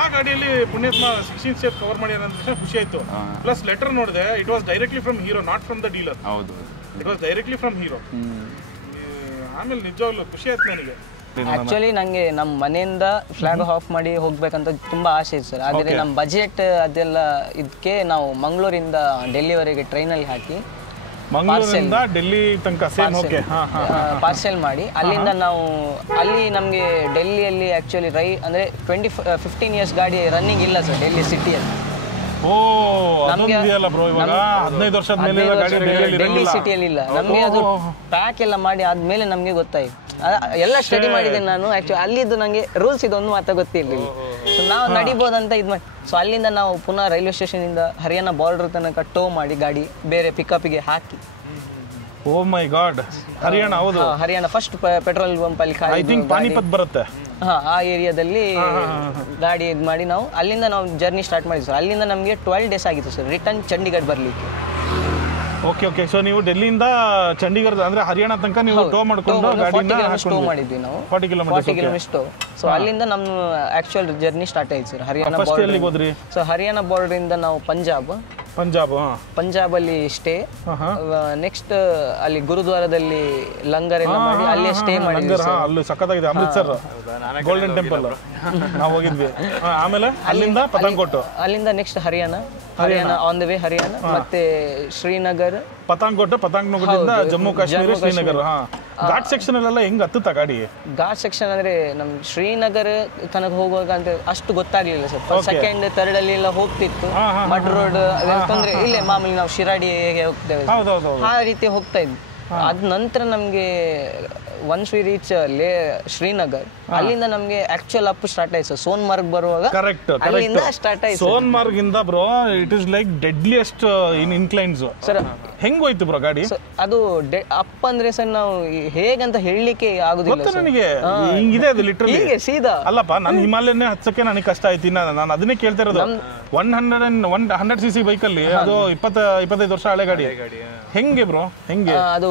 ಆ ಗಾಡಿಯಲ್ಲಿ ಪುಣ್ಯಾತ್ಮ 16 ಸ್ಟೇಟ್ ಕವರ್ ಮಾಡಿ ಅಂತ ಖುಷಿ ಆಯ್ತು. ಪ್ಲಸ್ ಲೆಟರ್ ನೋಡಿದೆ, it was directly from Hero, not from the dealer. ಹೌದು, it was directly from Hero. ಆಮೇಲೆ ನಿಜವಾಗ್ಲೂ ಖುಷಿ ಆಯ್ತು ನನಗೆ. ಆಕ್ಚುಲಿ ನಂಗೆ ನಮ್ಮ ಮನೆಯಿಂದ ಫ್ಲಾಗ್ ಆಫ್ ಮಾಡಿ ಹೋಗ್ಬೇಕಂತ ತುಂಬಾ ಆಸೆ ಇತ್ತು ಸರ್. ಆದರೆ ನಮ್ಮ ಬಜೆಟ್ ಅದೆಲ್ಲ ಇದಕ್ಕೆ ನಾವು ಮಂಗಳೂರಿಂದ ಡೆಲ್ಲಿವರೆಗೆ ಟ್ರೈನಲ್ಲಿ ಹಾಕಿ ಮಂಗಳೂರಿಂದ ಡೆಲ್ಲಿ ತನಕ ಪಾರ್ಸೆಲ್ ಮಾಡಿ ಅಲ್ಲಿಂದ ನಾವು ಅಲ್ಲಿ ನಮಗೆ ಡೆಲ್ಲಿಯಲ್ಲಿ ಆಕ್ಚುಲಿ ಅಂದರೆ 15 ಇಯರ್ಸ್ ಗಾಡಿ ರನ್ನಿಂಗ್ ಇಲ್ಲ ಸರ್ ಡೆಲ್ಲಿ ಸಿಟಿಯಲ್ಲಿ. ಡೆಲ್ಲಿ ಸಿಟಿಯಲ್ಲಿ ಇಲ್ಲ. ನಮಗೆ ಅದು ಪ್ಯಾಕ್ ಎಲ್ಲ ಮಾಡಿ ಆದ್ಮೇಲೆ ನಮಗೆ ಗೊತ್ತಾಯ್ತು. ಎಲ್ಲ ಸ್ಟಡಿ ಮಾಡಿದ್ದೇನೆ ನಾನು. ಆಕ್ಚುಲಿ ಅಲ್ಲಿದ್ದು ನನಗೆ ರೂಲ್ಸ್ ಇದೊಂದು ಮಾತ್ರ ಗೊತ್ತಿರಲಿಲ್ಲ. ಸೊ ನಾವು ನಡಿಬೋದಂತ ಇದು ಮಾಡಿ, ಸೊ ಅಲ್ಲಿಂದ ನಾವು ಪುನಃ ರೈಲ್ವೆ ಸ್ಟೇಷನ್ ಇಂದ ಹರಿಯಾಣ ಬಾರ್ಡರ್ ತನಕ ಟೋ ಮಾಡಿ ಗಾಡಿ ಬೇರೆ ಪಿಕಪ್ಗೆ ಹಾಕಿ. ಓ ಮೈ ಗಾಡ್, ಹರಿಯಾಣ. ಹೌದು, ಹರಿಯಾಣ ಫಸ್ಟ್ ಪೆಟ್ರೋಲ್ ಬಂಪ್ ಅಲ್ಲಿ ಪಾನಿಪತ್ ಬರುತ್ತೆ. ಆ ಏರಿಯಾದಲ್ಲಿ ಗಾಡಿ ಇದು ಮಾಡಿ ನಾವು ಅಲ್ಲಿಂದ ನಾವು ಜರ್ನಿ ಸ್ಟಾರ್ಟ್ ಮಾಡಿದ್ವಿ ಸರ್. ಅಲ್ಲಿಂದ ನಮಗೆ 12 days ಆಗಿತ್ತು ಸರ್ ರಿಟರ್ನ್ ಚಂಡೀಗಢ ಬರಲಿಕ್ಕೆ. ಓಕೆ. ಸೊ ನೀವು ಡೆಲ್ಲಿಯಿಂದ ಚಂಡೀಗಢ ಅಂದ್ರೆ ಹರಿಯಾಣ ತನಕ ನೀವು ಟೋ ಮಾಡ್ಕೊಂಡು ಟೋ ಮಾಡಿದ್ವಿ ನಾವು 40 ಕಿಲೋಮೀಟರ್. ಸೊ ಅಲ್ಲಿಂದ ನಮ್ಮ ಆಕ್ಚುಯಲ್ ಜರ್ನಿ ಸ್ಟಾರ್ಟ್ ಆಯ್ತು sir Haryana border. So Haryana border ಇಂದ ನಾವು ಪಂಜಾಬ್ ಅಲ್ಲಿ ಸ್ಟೇ. ನೆಕ್ಸ್ಟ್ ಅಲ್ಲಿ ಗುರುದ್ವಾರದಲ್ಲಿ ಲಂಗರ್ ಎಲ್ಲ ಮಾಡಿ ಅಲ್ಲೇ ಸ್ಟೇ ಮಾಡಿದ್ವಿ. ಅಲ್ಲಿ ಸಖತ್ತಾಗಿದೆ, ಅಮೃತ್ಸರ್ ಗೋಲ್ಡನ್ ಟೆಂಪಲ್ ನಾವು ಹೋಗಿದ್ವಿ. ಆಮೇಲೆ ಅಲ್ಲಿಂದ ಪತಾಂಕೋಟ್, ಅಲ್ಲಿಂದ next Haryana on the way Haryana, ಮತ್ತೆ ಶ್ರೀನಗರ್, ಪತಾಂಕೋಟ್ನಿಂದ ಜಮ್ಮು ಕಾಶ್ಮೀರ, ಶ್ರೀನಗರ್. ಘಾಟ್ ಸೆಕ್ಷನ್ ಅಲ್ಲೆಲ್ಲ ಹೆಂಗ್ ಹತ್ತುತ್ತಾ ಗಾಡಿ? ಘಾಟ್ ಸೆಕ್ಷನ್ ಅಂದ್ರೆ ನಮ್ ಶ್ರೀನಗರ್ ತನಕ ಹೋಗುವಾಗ ಅಂತ ಅಷ್ಟು ಗೊತ್ತಾಗ್ಲಿಲ್ಲ ಸರ್. ಸೆಕೆಂಡ್ ಥರ್ಡ್ ಅಲ್ಲಿ ಎಲ್ಲ ಹೋಗ್ತಿತ್ತು. ಮಡ್ ರೋಡ್ ತೊಂದ್ರೆ ಇಲ್ಲೇ ಮಾಮೂಲಿ ನಾವು ಶಿರಾಡಿ ಹೇಗೆ ಹೋಗ್ತೇವೆ ಆ ರೀತಿ ಹೋಗ್ತಾ ಇದ್ವಿ. ಅದ ನಂತರ ನಮ್ಗೆ ಒನ್ಸ್ ವಿ ರೀಚ್ ಶ್ರೀನಗರ್, ಅಲ್ಲಿಂದ ನಮಗೆ ಆಕ್ಚುಯಲ್ ಅಪ್ ಸ್ಟಾರ್ಟ್ ಆಯ್ತು ಸರ್. ಸೋನ್ಮಾರ್ಗ್ ಬರುವಾಗ ಕರೆಕ್ಟ್ ಅಲ್ಲಿಂದ ಸ್ಟಾರ್ಟ್ ಆಯ್ತು. ಸೋನ್ಮಾರ್ಗ್ ಇಂದ bro it is like deadliest inclines sir ಹೆಂಗ್ ಹೋಯ್ತು ಬ್ರೋ ಗಾಡಿ? ಅದು ಅಪ್ ಅಂದ್ರೆ ಸರ್ ನಾವು ಹೇಗಂತ ಹೇಳಲಿಕ್ಕೆ ಆಗುದಿಲ್ಲ ಗೊತ್ತಾ ನನಗೆ, ಹಿಂಗಿದೆ ಅದು ಲಿಟ್ರಲಿ. ಹೀಗೆ ಸೀದಾ ಅಲ್ಲಪ್ಪ, ನಾನು ಹಿಮಾಲಯನೇ ಹಚ್ಚಕ್ಕೆ ನನಗೆ ಕಷ್ಟ ಆಯ್ತು. ನಾನು ಅದನ್ನೇ ಕೇಳ್ತಾ ಇರೋದು. 100cc ಬೈಕಲ್ಲಿ ಅದು 25 ವರ್ಷ ಹಳೆ ಗಾಡಿ. ಹೆಂಗೆ ಬ್ರೋ, ಹೆಂಗೆ ಅದು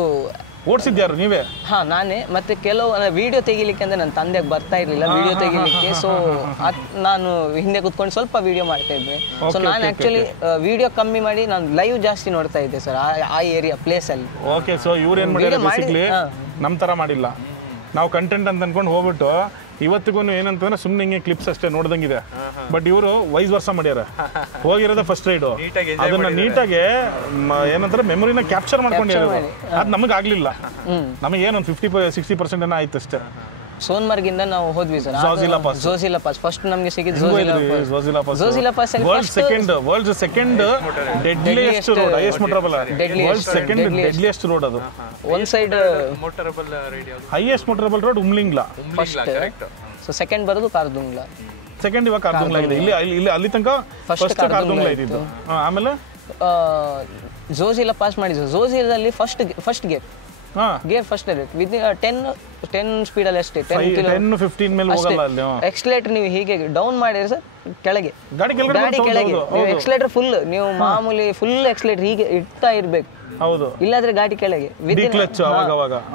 ಓಡಿಸಿದ್ಯಾರು ನೀವೇ? ಹಾ, ನಾನೇ. ಮತ್ತೆ ಕೆಲವು ವಿಡಿಯೋ ತೆಗಿಲಿಕ್ಕೆ ಅಂದ್ರೆ ನನ್ನ ತಂದೆಗೆ ಬರ್ತಾ ಇರ್ಲಿಲ್ಲ ವಿಡಿಯೋ ತೆಗಿಲಿಕ್ಕೆ. ಸೊ ನಾನು ಹಿಂದೆ ಕುತ್ಕೊಂಡು ಸ್ವಲ್ಪ ವಿಡಿಯೋ ಮಾಡ್ತಾ ಇದ್ದೆ. ಸೊ ನಾನು ಆಕ್ಚುಲಿ ವಿಡಿಯೋ ಕಮ್ಮಿ ಮಾಡಿ ನಾನು ಲೈವ್ ಜಾಸ್ತಿ ನೋಡ್ತಾ ಇದ್ದೆ ಸರ್ ಆ ಏರಿಯಾ ಪ್ಲೇಸ್ ಅಲ್ಲಿ. ಓಕೆ, ಸೊ ಇವ್ರು ಏನ್ ಮಾಡಿದ್ರು ಬೇಸಿಕ್ಲಿ ನಮ್ಮ ತರ ಮಾಡಿಲ್ಲ. ನಾವು ಕಂಟೆಂಟ್ ಅಂತ ಅನ್ಕೊಂಡು ಹೋಗ್ಬಿಟ್ಟು ಇವತ್ತಿಗೂ ಏನಂತಂದ್ರೆ ಸುಮ್ಮನೆ ಹಿಂಗೆ ಕ್ಲಿಪ್ಸ್ ಅಷ್ಟೇ ನೋಡ್ದಂಗಿದೆ. ಬಟ್ ಇವರು ವೈಸ್ ವರ್ಷ ಮಾಡ್ಯಾರ. ಹೋಗಿರೋದೇ ಫಸ್ಟ್ ರೈಡು, ಅದನ್ನ ನೀಟಾಗಿ ಏನಂತಾರೆ ಮೆಮೊರಿನ ಕ್ಯಾಪ್ಚರ್ ಮಾಡ್ಕೊಂಡಿರೋದು. ಅದು ನಮಗೆ ಆಗ್ಲಿಲ್ಲ. ನಮಗೆ ಏನೊಂದು 50-60% ಏನೋ ಆಯ್ತು ಅಷ್ಟೇ. ಸೋನ್ಮಾರ್ಗಿಂದ ನಾವು ಹೋದ್ವಿ ಸರ್. ಜೋಜಿಲಾ ಪಾಸ್ ಫಸ್ಟ್ ನಮಗೆ ಸಿಕ್ಕಿದ್ದು. Zojila pass world second deadliest road, highest motorable world second deadliest road. ಅದು ಒಂದ್ ಸೈಡ್ ಮೋಟರಬಲ್ ರೈಡ್ ಯಾವುದು? Highest motorable road Umlingla first. So second ಬರೋದು ಕಾರ್ದುಂಗ್ಲಾ. ಸೆಕೆಂಡ್ ಇವಾಗ ಕಾರ್ದುಂಗ್ಲಾ ಇದೆ. ಇಲ್ಲಿ ಅಲ್ಲಿ ತನಕ ಫಸ್ಟ್ ಕಾರ್ದುಂಗ್ಲಾ ಇದ್ದಿದ್ದು. ಆಮೇಲೆ ಜೋಜಿಲಾ ಪಾಸ್ ಮಾಡಿದ್ವಿ. ಜೋಜಿಲಾದಲ್ಲಿ ಫಸ್ಟ್ ಗೇರ್ ಫಸ್ಟ್ ವಿತ್ 10 ಸ್ಪೀಡಲ್ಲಿ ಅಷ್ಟೇ. 10-15 ಮೇಲೆ ಹೋಗಲ್ಲ ಅಲ್ಲಿ. ಎಕ್ಸ್ಲೇಟರ್ ನೀವು ಹೀಗೆ ಡೌನ್ ಮಾಡಿದ್ರೆ ಸರ್ ಕೆಳಗೆ ಗಾಡಿ ಕೆಳಗೆ ನೀವು ಎಕ್ಸ್ಲೇಟರ್ ಫುಲ್ ನೀವು ಮಾಮೂಲಿ ಫುಲ್ ಎಕ್ಸ್ಲೇಟರ್ ಹೀಗೆ ಇಡ್ತಾ ಇರ್ಬೇಕು. ಹೌದು, ಇಲ್ಲಾದ್ರೆ ಗಾಡಿ ಕೆಳಗೆ.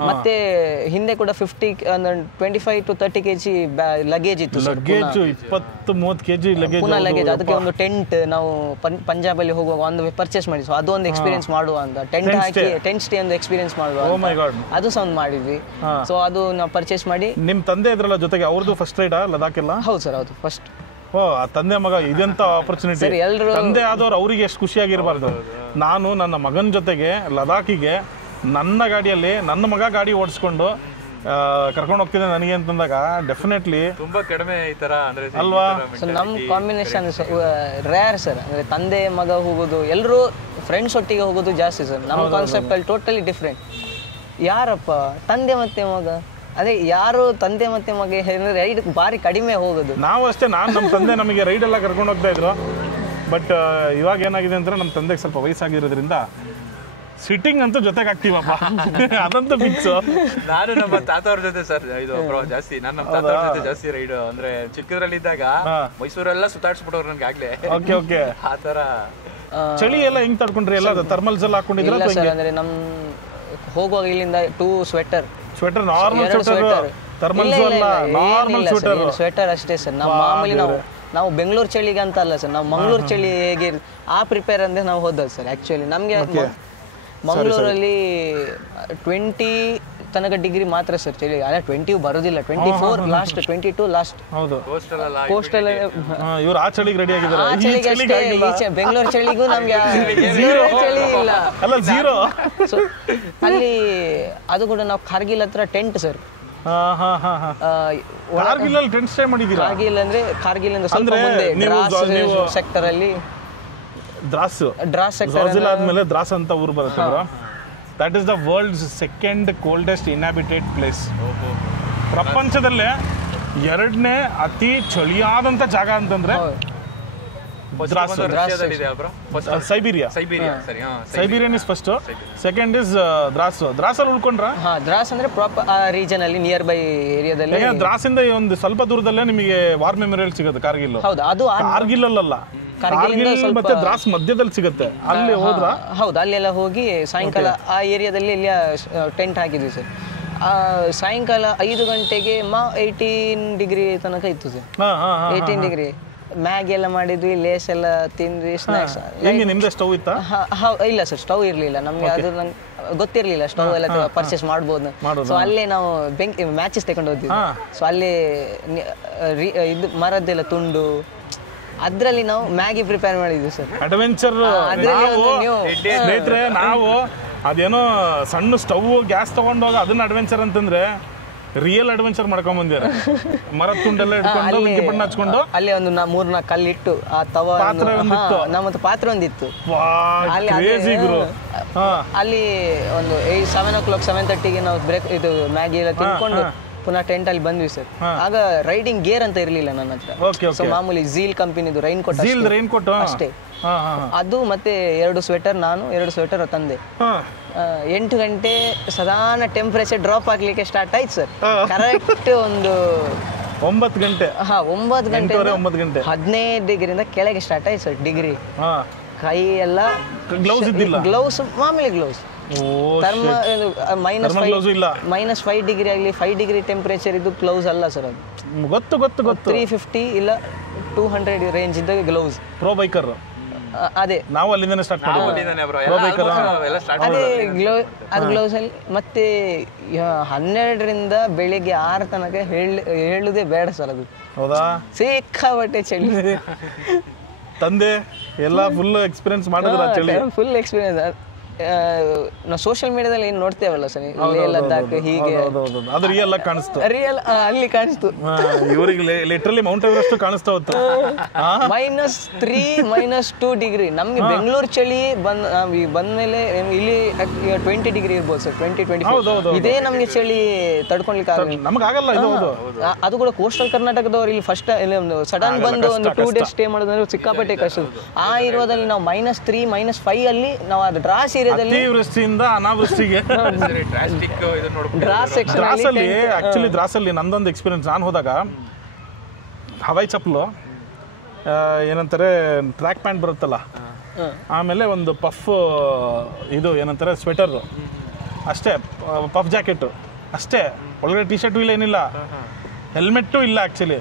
ಮತ್ತೆ ಹಿಂದೆ ಕೂಡ 25 to 30 kg ಲಗೇಜ್ ಇತ್ತು. Luggage 20-30 kg luggage. ಅದಕ್ಕೆ ಒಂದು ಟೆಂಟ್ ನಾವು ಪಂಜಾಬಲ್ಲಿ ಹೋಗುವಾಗ ಒಂದು ಪರ್ಚೇಸ್ ಮಾಡಿ, ಸೊ ಅದೊಂದು ಎಕ್ಸ್ಪೀರಿಯನ್ಸ್ ಮಾಡುವ ಅಂತ ಟೆಂಟ್ ಹಾಕಿ ಟೆಂಟ್ ಸ್ಟೇ ಒಂದು ಎಕ್ಸ್ಪೀರಿಯನ್ಸ್ ಮಾಡುವ. ಅದು ಸಹ ಒಂದು ಮಾಡಿದ್ವಿ. ಸೊ ಅದು ನಾವು ಪರ್ಚೇಸ್ ಮಾಡಿ. ನಿಮ್ ತಂದೆ ಇದ್ರಲ್ಲ ಜೊತೆಗೆ, ಅವ್ರದ್ದು ಫಸ್ಟ್ ರೈಡ್ ಲದಾಖ್ ಎಲ್ಲ? ಹೌದು ಸರ್, ಹೌದು ಫಸ್ಟ್. ಓ, ಆ ತಂದೆ ಮಗ ಇದೆಂತ ಆಪರ್ಚುನಿಟಿ. ತಂದೆ ಆದವ್ರು ಅವ್ರಿಗೆ ಎಷ್ಟು ಖುಷಿಯಾಗಿರ್ಬಾರ್ದು. ನಾನು ನನ್ನ ಮಗನ ಜೊತೆಗೆ ಲದಾಖಿಗೆ ನನ್ನ ಗಾಡಿಯಲ್ಲಿ ನನ್ನ ಮಗ ಗಾಡಿ ಓಡಿಸ್ಕೊಂಡು ಕರ್ಕೊಂಡು ಹೋಗ್ತಿದ್ದೆ ನನಗೆ ಅಂತಂದಾಗ ಡೆಫಿನೆಟ್ಲಿ ತುಂಬಾ ಕಡಿಮೆ ಈ ತರ ಅಂದ್ರೆ ಅಲ್ವಾ. ನಮ್ಮ ಕಾಂಬಿನೇಷನ್ ರೇರ್ ಸರ್. ಅಂದ್ರೆ ತಂದೆ ಮಗ ಹೋಗೋದು, ಎಲ್ಲರೂ ಫ್ರೆಂಡ್ಸ್ ಒಟ್ಟಿಗೆ ಹೋಗೋದು ಜಾಸ್ತಿ ಸರ್. ನಮ್ಮ ಕಾನ್ಸೆಪ್ಟ್ ಅಲ್ಲಿ ಟೋಟಲಿ ಡಿಫ್ರೆಂಟ್. ಯಾರಪ್ಪ ತಂದೆ ಮತ್ತೆ ಮಗ, ಅದೇ ಯಾರು ತಂದೆ ಮತ್ತೆ ಮಗ ರೈಡ್ ಬಾರಿ ಕಡಿಮೆ ಹೋಗೋದು. ನಾವು ಅಷ್ಟೇ. ನಮ್ಮ ತಂದೆ ನಮಗೆ ರೈಡ್ ಎಲ್ಲ ಕರ್ಕೊಂಡು ಹೋಗ್ತಾ ಇದ್ರು. ಬಟ್ ಇವಾಗ ಏನಾಗಿದೆ ಅಂದ್ರೆ ನಮ್ಮ ತಂದೆಗೆ ಸ್ವಲ್ಪ ವಯಸ್ಸಾಗಿರೋದ್ರಿಂದ ಸಿಟ್ಟಿಂಗ್ ಅಂತೂ ಜೊತೆಗೆ ಆಗ್ತೀವಪ್ಪ, ಅದಂತೂ ಫಿಕ್ಸ್. ನಾನು ನಮ್ಮ ತಾತವ್ರ ಜೊತೆ ಸರ್ ಇದು ಜಾಸ್ತಿ, ನಾನು ನಮ್ಮ ತಾತವ್ರ ಜೊತೆ ಜಾಸ್ತಿ ರೈಡ್. ಅಂದ್ರೆ ಚಿಕ್ಕದ್ರಲ್ಲಿ ಇದ್ದಾಗ ಮೈಸೂರೆಲ್ಲ ಸುತ್ತಾಡ್ಸ್ಬಿಟ್ಟವ್ರು ನನ್ಗೆ ಆಗ್ಲೇ. Okay okay. ಆ ತರ ಚಳಿ ಎಲ್ಲ ಹೆಂಗ್ ತಡ್ಕೊಂಡ್ರಿ? ಎಲ್ಲ ಥರ್ಮಲ್ಸ್ ಎಲ್ಲ ಹಾಕೊಂಡಿದ್ರ? ಅಂದ್ರೆ ನಮ್ ಹೋಗುವಾಗ ಇಲ್ಲಿಂದ 2 ಸ್ವೆಟರ್ ನಾರ್ಮಲ್ ಸ್ವೆಟರ್, ಥರ್ಮಲ್ಸ್ ಅಲ್ಲ, ನಾರ್ಮಲ್ ಸ್ವೆಟರ್ ಅಷ್ಟೇ ಸರ್. ನಾವು ಮಾಮೂಲಿ ನಾವು ಬೆಂಗಳೂರು ಚಳಿಗೆ ಅಂತ ಅಲ್ಲ ಸರ್, ನಾವು ಮಂಗಳೂರು ಚಳಿ ಹೇಗೆ ಆ ಪ್ರಿಪೇರ್ ಅಂದ್ರೆ ನಾವು ಹೋದದ್ದು ಸರ್. ಆಕ್ಚುಲಿ ನಮಗೆ ಮಂಗಳೂರಲ್ಲಿ 20 ತನಕ ಡಿಗ್ರಿ ಮಾತ್ರ ಸರ್ ಚಳಿ. ಅಲ್ಲ 20 ಬರೋದಿಲ್ಲ, 24 ಲಾಸ್ಟ್, 22 ಲಾಸ್ಟ್. ಹೌದು, ಕೋಸ್ಟಲ್ ಇವರು ಆ ಚಳಿಗೆ ರೆಡಿ ಆಗಿದ್ದಾರೆ. ಆ ಚಳಿಗೆ ಅಷ್ಟೇ. ಬೆಂಗಳೂರು ಚಳಿಗೂ ನಮ್ಗೆ ಚಳಿ ಇಲ್ಲ ಅಲ್ಲ, ಝೀರೋ. ಸೊ ಅಲ್ಲಿ ಅದು ಕೂಡ ನಾವು ಕಾರ್ಗಿಲ್ ಹತ್ರ ಟೆಂಟ್ ಸರ್. ಕಾರ್ಗಿಲ್ ಅಲ್ಲಿ ಟೆಂಟ್ ಸ್ಟೇ ಮಾಡಿದ್ದೀರಾ? ಕಾರ್ಗಿಲ್ ಅಂದ್ರೆ ಕಾರ್ಗಿಲ್ ಇಂದ ಸ್ವಲ್ಪ ಮುಂದೆ ಸೆಕ್ಟರ್ ಅಲ್ಲಿ ದ್ರಾಸ್ ಸೆಕ್ಟರ್ ಆದ್ಮೇಲೆ ದ್ರಾಸ್ ಅಂತ ಊರು ಬರುತ್ತೆ. That is the world's second coldest inhabited place. ಪ್ರಪಂಚದಲ್ಲೇ 2ನೇ ಅತಿ ಚಳಿಯಾದಂತ ಜಾಗ ಅಂತಂದ್ರೆ Siberian is first, second is Dras. ದ್ರಾಸಲ್ಲಿ ಉಳ್ಕೊಂಡ್ರ? ದ್ರಾಸ್ ಅಂದ್ರೆ ಪ್ರಾಪರ್ ಆ ರೀಜನ್ ಅಲ್ಲಿ ನಿಯರ್ ಬೈ ಏರಿಯಾದಲ್ಲಿ. ದ್ರಾಸಿಂದ ಒಂದು ಸ್ವಲ್ಪ ದೂರದಲ್ಲೇ ನಿಮಗೆ ವಾರ್ ಮೆಮೋರಿಯಲ್ ಸಿಗುತ್ತೆ ಕಾರ್ಗಿಲ್. ಹೌದು, ಅದು ಕಾರ್ಗಿಲ್ ಅಲ್ಲ, ಕಾರ್ಗಿಲ್ ಮತ್ತೆ ದ್ರಾಸ್ ಮಧ್ಯದಲ್ಲಿ ಸಿಗುತ್ತೆ. ಅಲ್ಲಿ ಹೋದ್ರ? ಹೌದು, ಅಲ್ಲೆಲ್ಲ ಹೋಗಿ ಸಾಯಂಕಾಲ ಆ ಏರಿಯಾದಲ್ಲಿ ಎಲ್ಲ ಟೆಂಟ್ ಹಾಕಿದ್ವಿ ಸರ್. ಸಾಯಂಕಾಲ 5 ಗಂಟೆಗೆ 18 ಡಿಗ್ರಿ ತನಕ ಇತ್ತು ಸರ್. 18 ಡಿಗ್ರಿ. ಮ್ಯಾಗಿ ಎಲ್ಲ ಮಾಡಿದ್ವಿ, ಲೇಸ್ ಎಲ್ಲ ತಿಂದ್ವಿ, ಸ್ನಾಕ್ಸ್. ನಿಮ್ದು ಸ್ಟವ್ ಇತ್ತಾ? ಇಲ್ಲ ಸರ್, ಸ್ಟವ್ ಇರ್ಲಿಲ್ಲ ನಮ್ಗೆ. ಅದು ನಂಗೆ ಗೊತ್ತಿರ್ಲಿಲ್ಲ ಸ್ಟವ್ ಎಲ್ಲ ಪರ್ಚೇಸ್ ಮಾಡ್ಬೋದು. ಸೊ ಅಲ್ಲೇ ನಾವು ಬೆಂಕಿ ಮ್ಯಾಚಸ್ ತಗೊಂಡು ಹೋದ್ವಿ. ಸೊ ಅಲ್ಲಿ ಇದು ಮರದ್ದೆಲ್ಲ ತುಂಡು, ಅದ್ರಲ್ಲಿ ನಾವು ಮ್ಯಾಗಿ ಪ್ರಿಪೇರ್ ಮಾಡಿದ್ವಿ ಸರ್. ಅಡ್ವೆಂಚರ್ ಸ್ನೇಹಿತರೆ. ನಾವು ಅದೇನೋ ಸಣ್ಣ ಸ್ಟವ್ ಗ್ಯಾಸ್ ತಗೊಂಡೋಗ ಅದನ್ನ ಅಡ್ವೆಂಚರ್ ಅಂತಂದ್ರೆ ರಿಯಲ್ ಅಡ್ವೆಂಚರ್ ಮಾಡ್ಕೊಂಡ್ ಬಂದಿರ ಮರದ ತುಂಡೆಲ್ಲ ಇಟ್ಕೊಂಡು ಬೆಂಕಿ ಬಣ್ಣ ಹಚ್ಕೊಂಡು ಅಲ್ಲಿ ಒಂದು 3-4 ಕಲ್ಲಿಟ್ಟು ಆ ತವ ನಮ್ಮ ಪಾತ್ರ ಒಂದಿತ್ತು ಅಲ್ಲಿ ಒಂದು 7 o'clock 7:30ಗೆ ನಾವು ಬ್ರೇಕ್ ಇದು ಮ್ಯಾಗಿ ಎಲ್ಲ ತಿನ್ಕೊಂಡು ಪುನಃ ಟೆಂಟ್ ಅಲ್ಲಿ ಬಂದ್ವಿ ಸರ್. ಆಗ ರೈಡಿಂಗ್ ಗೇರ್ ಅಂತ ಇರ್ಲಿಲ್ಲ ನನ್ನ ಹತ್ರ. ಸೊ ಮಾಮೂಲಿ ಝೀಲ್ ಕಂಪನಿದು ರೈನ್ ಕೋಟ್ ಅಷ್ಟೇ. ಅದು ಮತ್ತೆ 2 ಸ್ವೆಟರ್, ನಾನು 2 ಸ್ವೆಟರ್ ತಂದೆ. 8 ಗಂಟೆ ಸಾಧಾರಣ ಟೆಂಪರೇಚರ್ ಡ್ರಾಪ್ ಆಗ್ಲಿಕ್ಕೆ ಸ್ಟಾರ್ಟ್ ಆಯ್ತು ಸರ್. ಕರೆಕ್ಟ್ ಒಂದು 9 ಗಂಟೆ 9 ಗಂಟೆ 15 ಡಿಗ್ರಿಯಿಂದ ಕೆಳಗೆ ಸ್ಟಾರ್ಟ್ ಆಯ್ತು ಸರ್. ಡಿಗ್ರಿ ಕೈ ಎಲ್ಲ ಗ್ಲೌಸ್ ಮಾಮೂಲಿ ಗ್ಲೌಸ್. -5 ಡಿಗ್ರಿ ಆಗಲಿ 5 ಡಿಗ್ರಿ ಟೆಂಪರೇಚರ್ ಇದು ಗ್ಲೌಸ್ ಅಲ್ಲ ಸರ್. ಅದು ಗೊತ್ತು 350 ಇಲ್ಲ 200 ರೇಂಜ್ ಇದ್ದ ಗ್ಲೌಸ್. ಪ್ರೋ ಬೈಕರ್ ಅದೇ ನಾವು ಅಲ್ಲಿಂದನೇ ಸ್ಟಾರ್ಟ್ ಅದೇ ಅದು ಗ್ಲೌಸ್ ಅಲ್ಲಿ. ಮತ್ತೆ 12ರಿಂದ ಬೆಳಿಗ್ಗೆ 6 ತನಕ ಹೇಳುದೇ ಬೇಡ ಸರ್. ಅದು ಹೌದಾ? ಸಿಕ್ಕಾಬಟ್ಟೆ ಚಳಿ. ತಂದೆ ಎಲ್ಲ ಫುಲ್ ಎಕ್ಸ್ಪೀರಿಯನ್ಸ್ ಮಾಡಿದ್ರ ಚಳಿ? Full experience. ನಾವು ಸೋಷಿಯಲ್ ಮೀಡಿಯಾದಲ್ಲಿ ಏನು ನೋಡ್ತೇವಲ್ಲ ಸರ್, ಲದ್ದಾಖ್ ಹೀಗೆ ಅದು ರಿಯಲ್ ಆಗಿ ಕಾಣಿಸ್ತು. ರಿಯಲ್ ಅಲ್ಲಿ ಕಾಣಿಸ್ತು. ಇವರಿಗೆ ಲಿಟರಲಿ ಮೌಂಟ್ ಎವರೆಸ್ಟ್ ಕಾಣಿಸ್ತಾ ಹೋಯ್ತು. -3 -2 ಡಿಗ್ರಿ. ನಮ್ಗೆ ಬೆಂಗಳೂರು ಚಳಿ ಬಂದ್ಮೇಲೆ ಇಲ್ಲಿ 20 ಡಿಗ್ರಿ ಇರ್ಬೋದು ಸರ್. 20-24 ಇದೇ ನಮ್ಗೆ ಚಳಿ ತಡ್ಕೊಳ್ಲಿಕ್ಕೆ ನಮಗಾಗಲ್ಲ. ಅದು ಕೂಡ ಕೋಸ್ಟಲ್ ಕರ್ನಾಟಕದವ್ರು ಇಲ್ಲಿ ಫಸ್ಟ್ ಸಡನ್ ಬಂದು ಒಂದು 2 days ಸ್ಟೇ ಮಾಡೋದಂದ್ರೆ ಸಿಕ್ಕಾಪಟ್ಟೆ ಕಷ್ಟ. ಆ ಇರೋದಲ್ಲಿ ನಾವು -3 -5 ಅಲ್ಲಿ ನಾವು ಅದು ಡ್ರಾಸ್ ಅತಿವೃಷ್ಟಿಯಿಂದ ಅನಾವೃಷ್ಟಿಗೆ ದ್ರಾಸಲ್ಲಿ ನಂದೊಂದು ಎಕ್ಸ್ಪೀರಿಯನ್ಸ್. ನಾನು ಹೋದಾಗ ಹವಾಯಿ ಚಪ್ಪಲು ಏನಂತಾರೆ ಟ್ರ್ಯಾಕ್ ಪ್ಯಾಂಟ್ ಬರುತ್ತಲ್ಲ, ಆಮೇಲೆ ಒಂದು ಪಫ್ ಇದು ಏನಂತಾರೆ ಸ್ವೆಟರ್ ಅಷ್ಟೇ, ಪಫ್ ಜಾಕೆಟ್ ಅಷ್ಟೇ, ಒಳಗಡೆ ಟಿ ಶರ್ಟು ಇಲ್ಲ, ಏನಿಲ್ಲ, ಹೆಲ್ಮೆಟ್ಟು ಇಲ್ಲ. ಆ್ಯಕ್ಚುಲಿ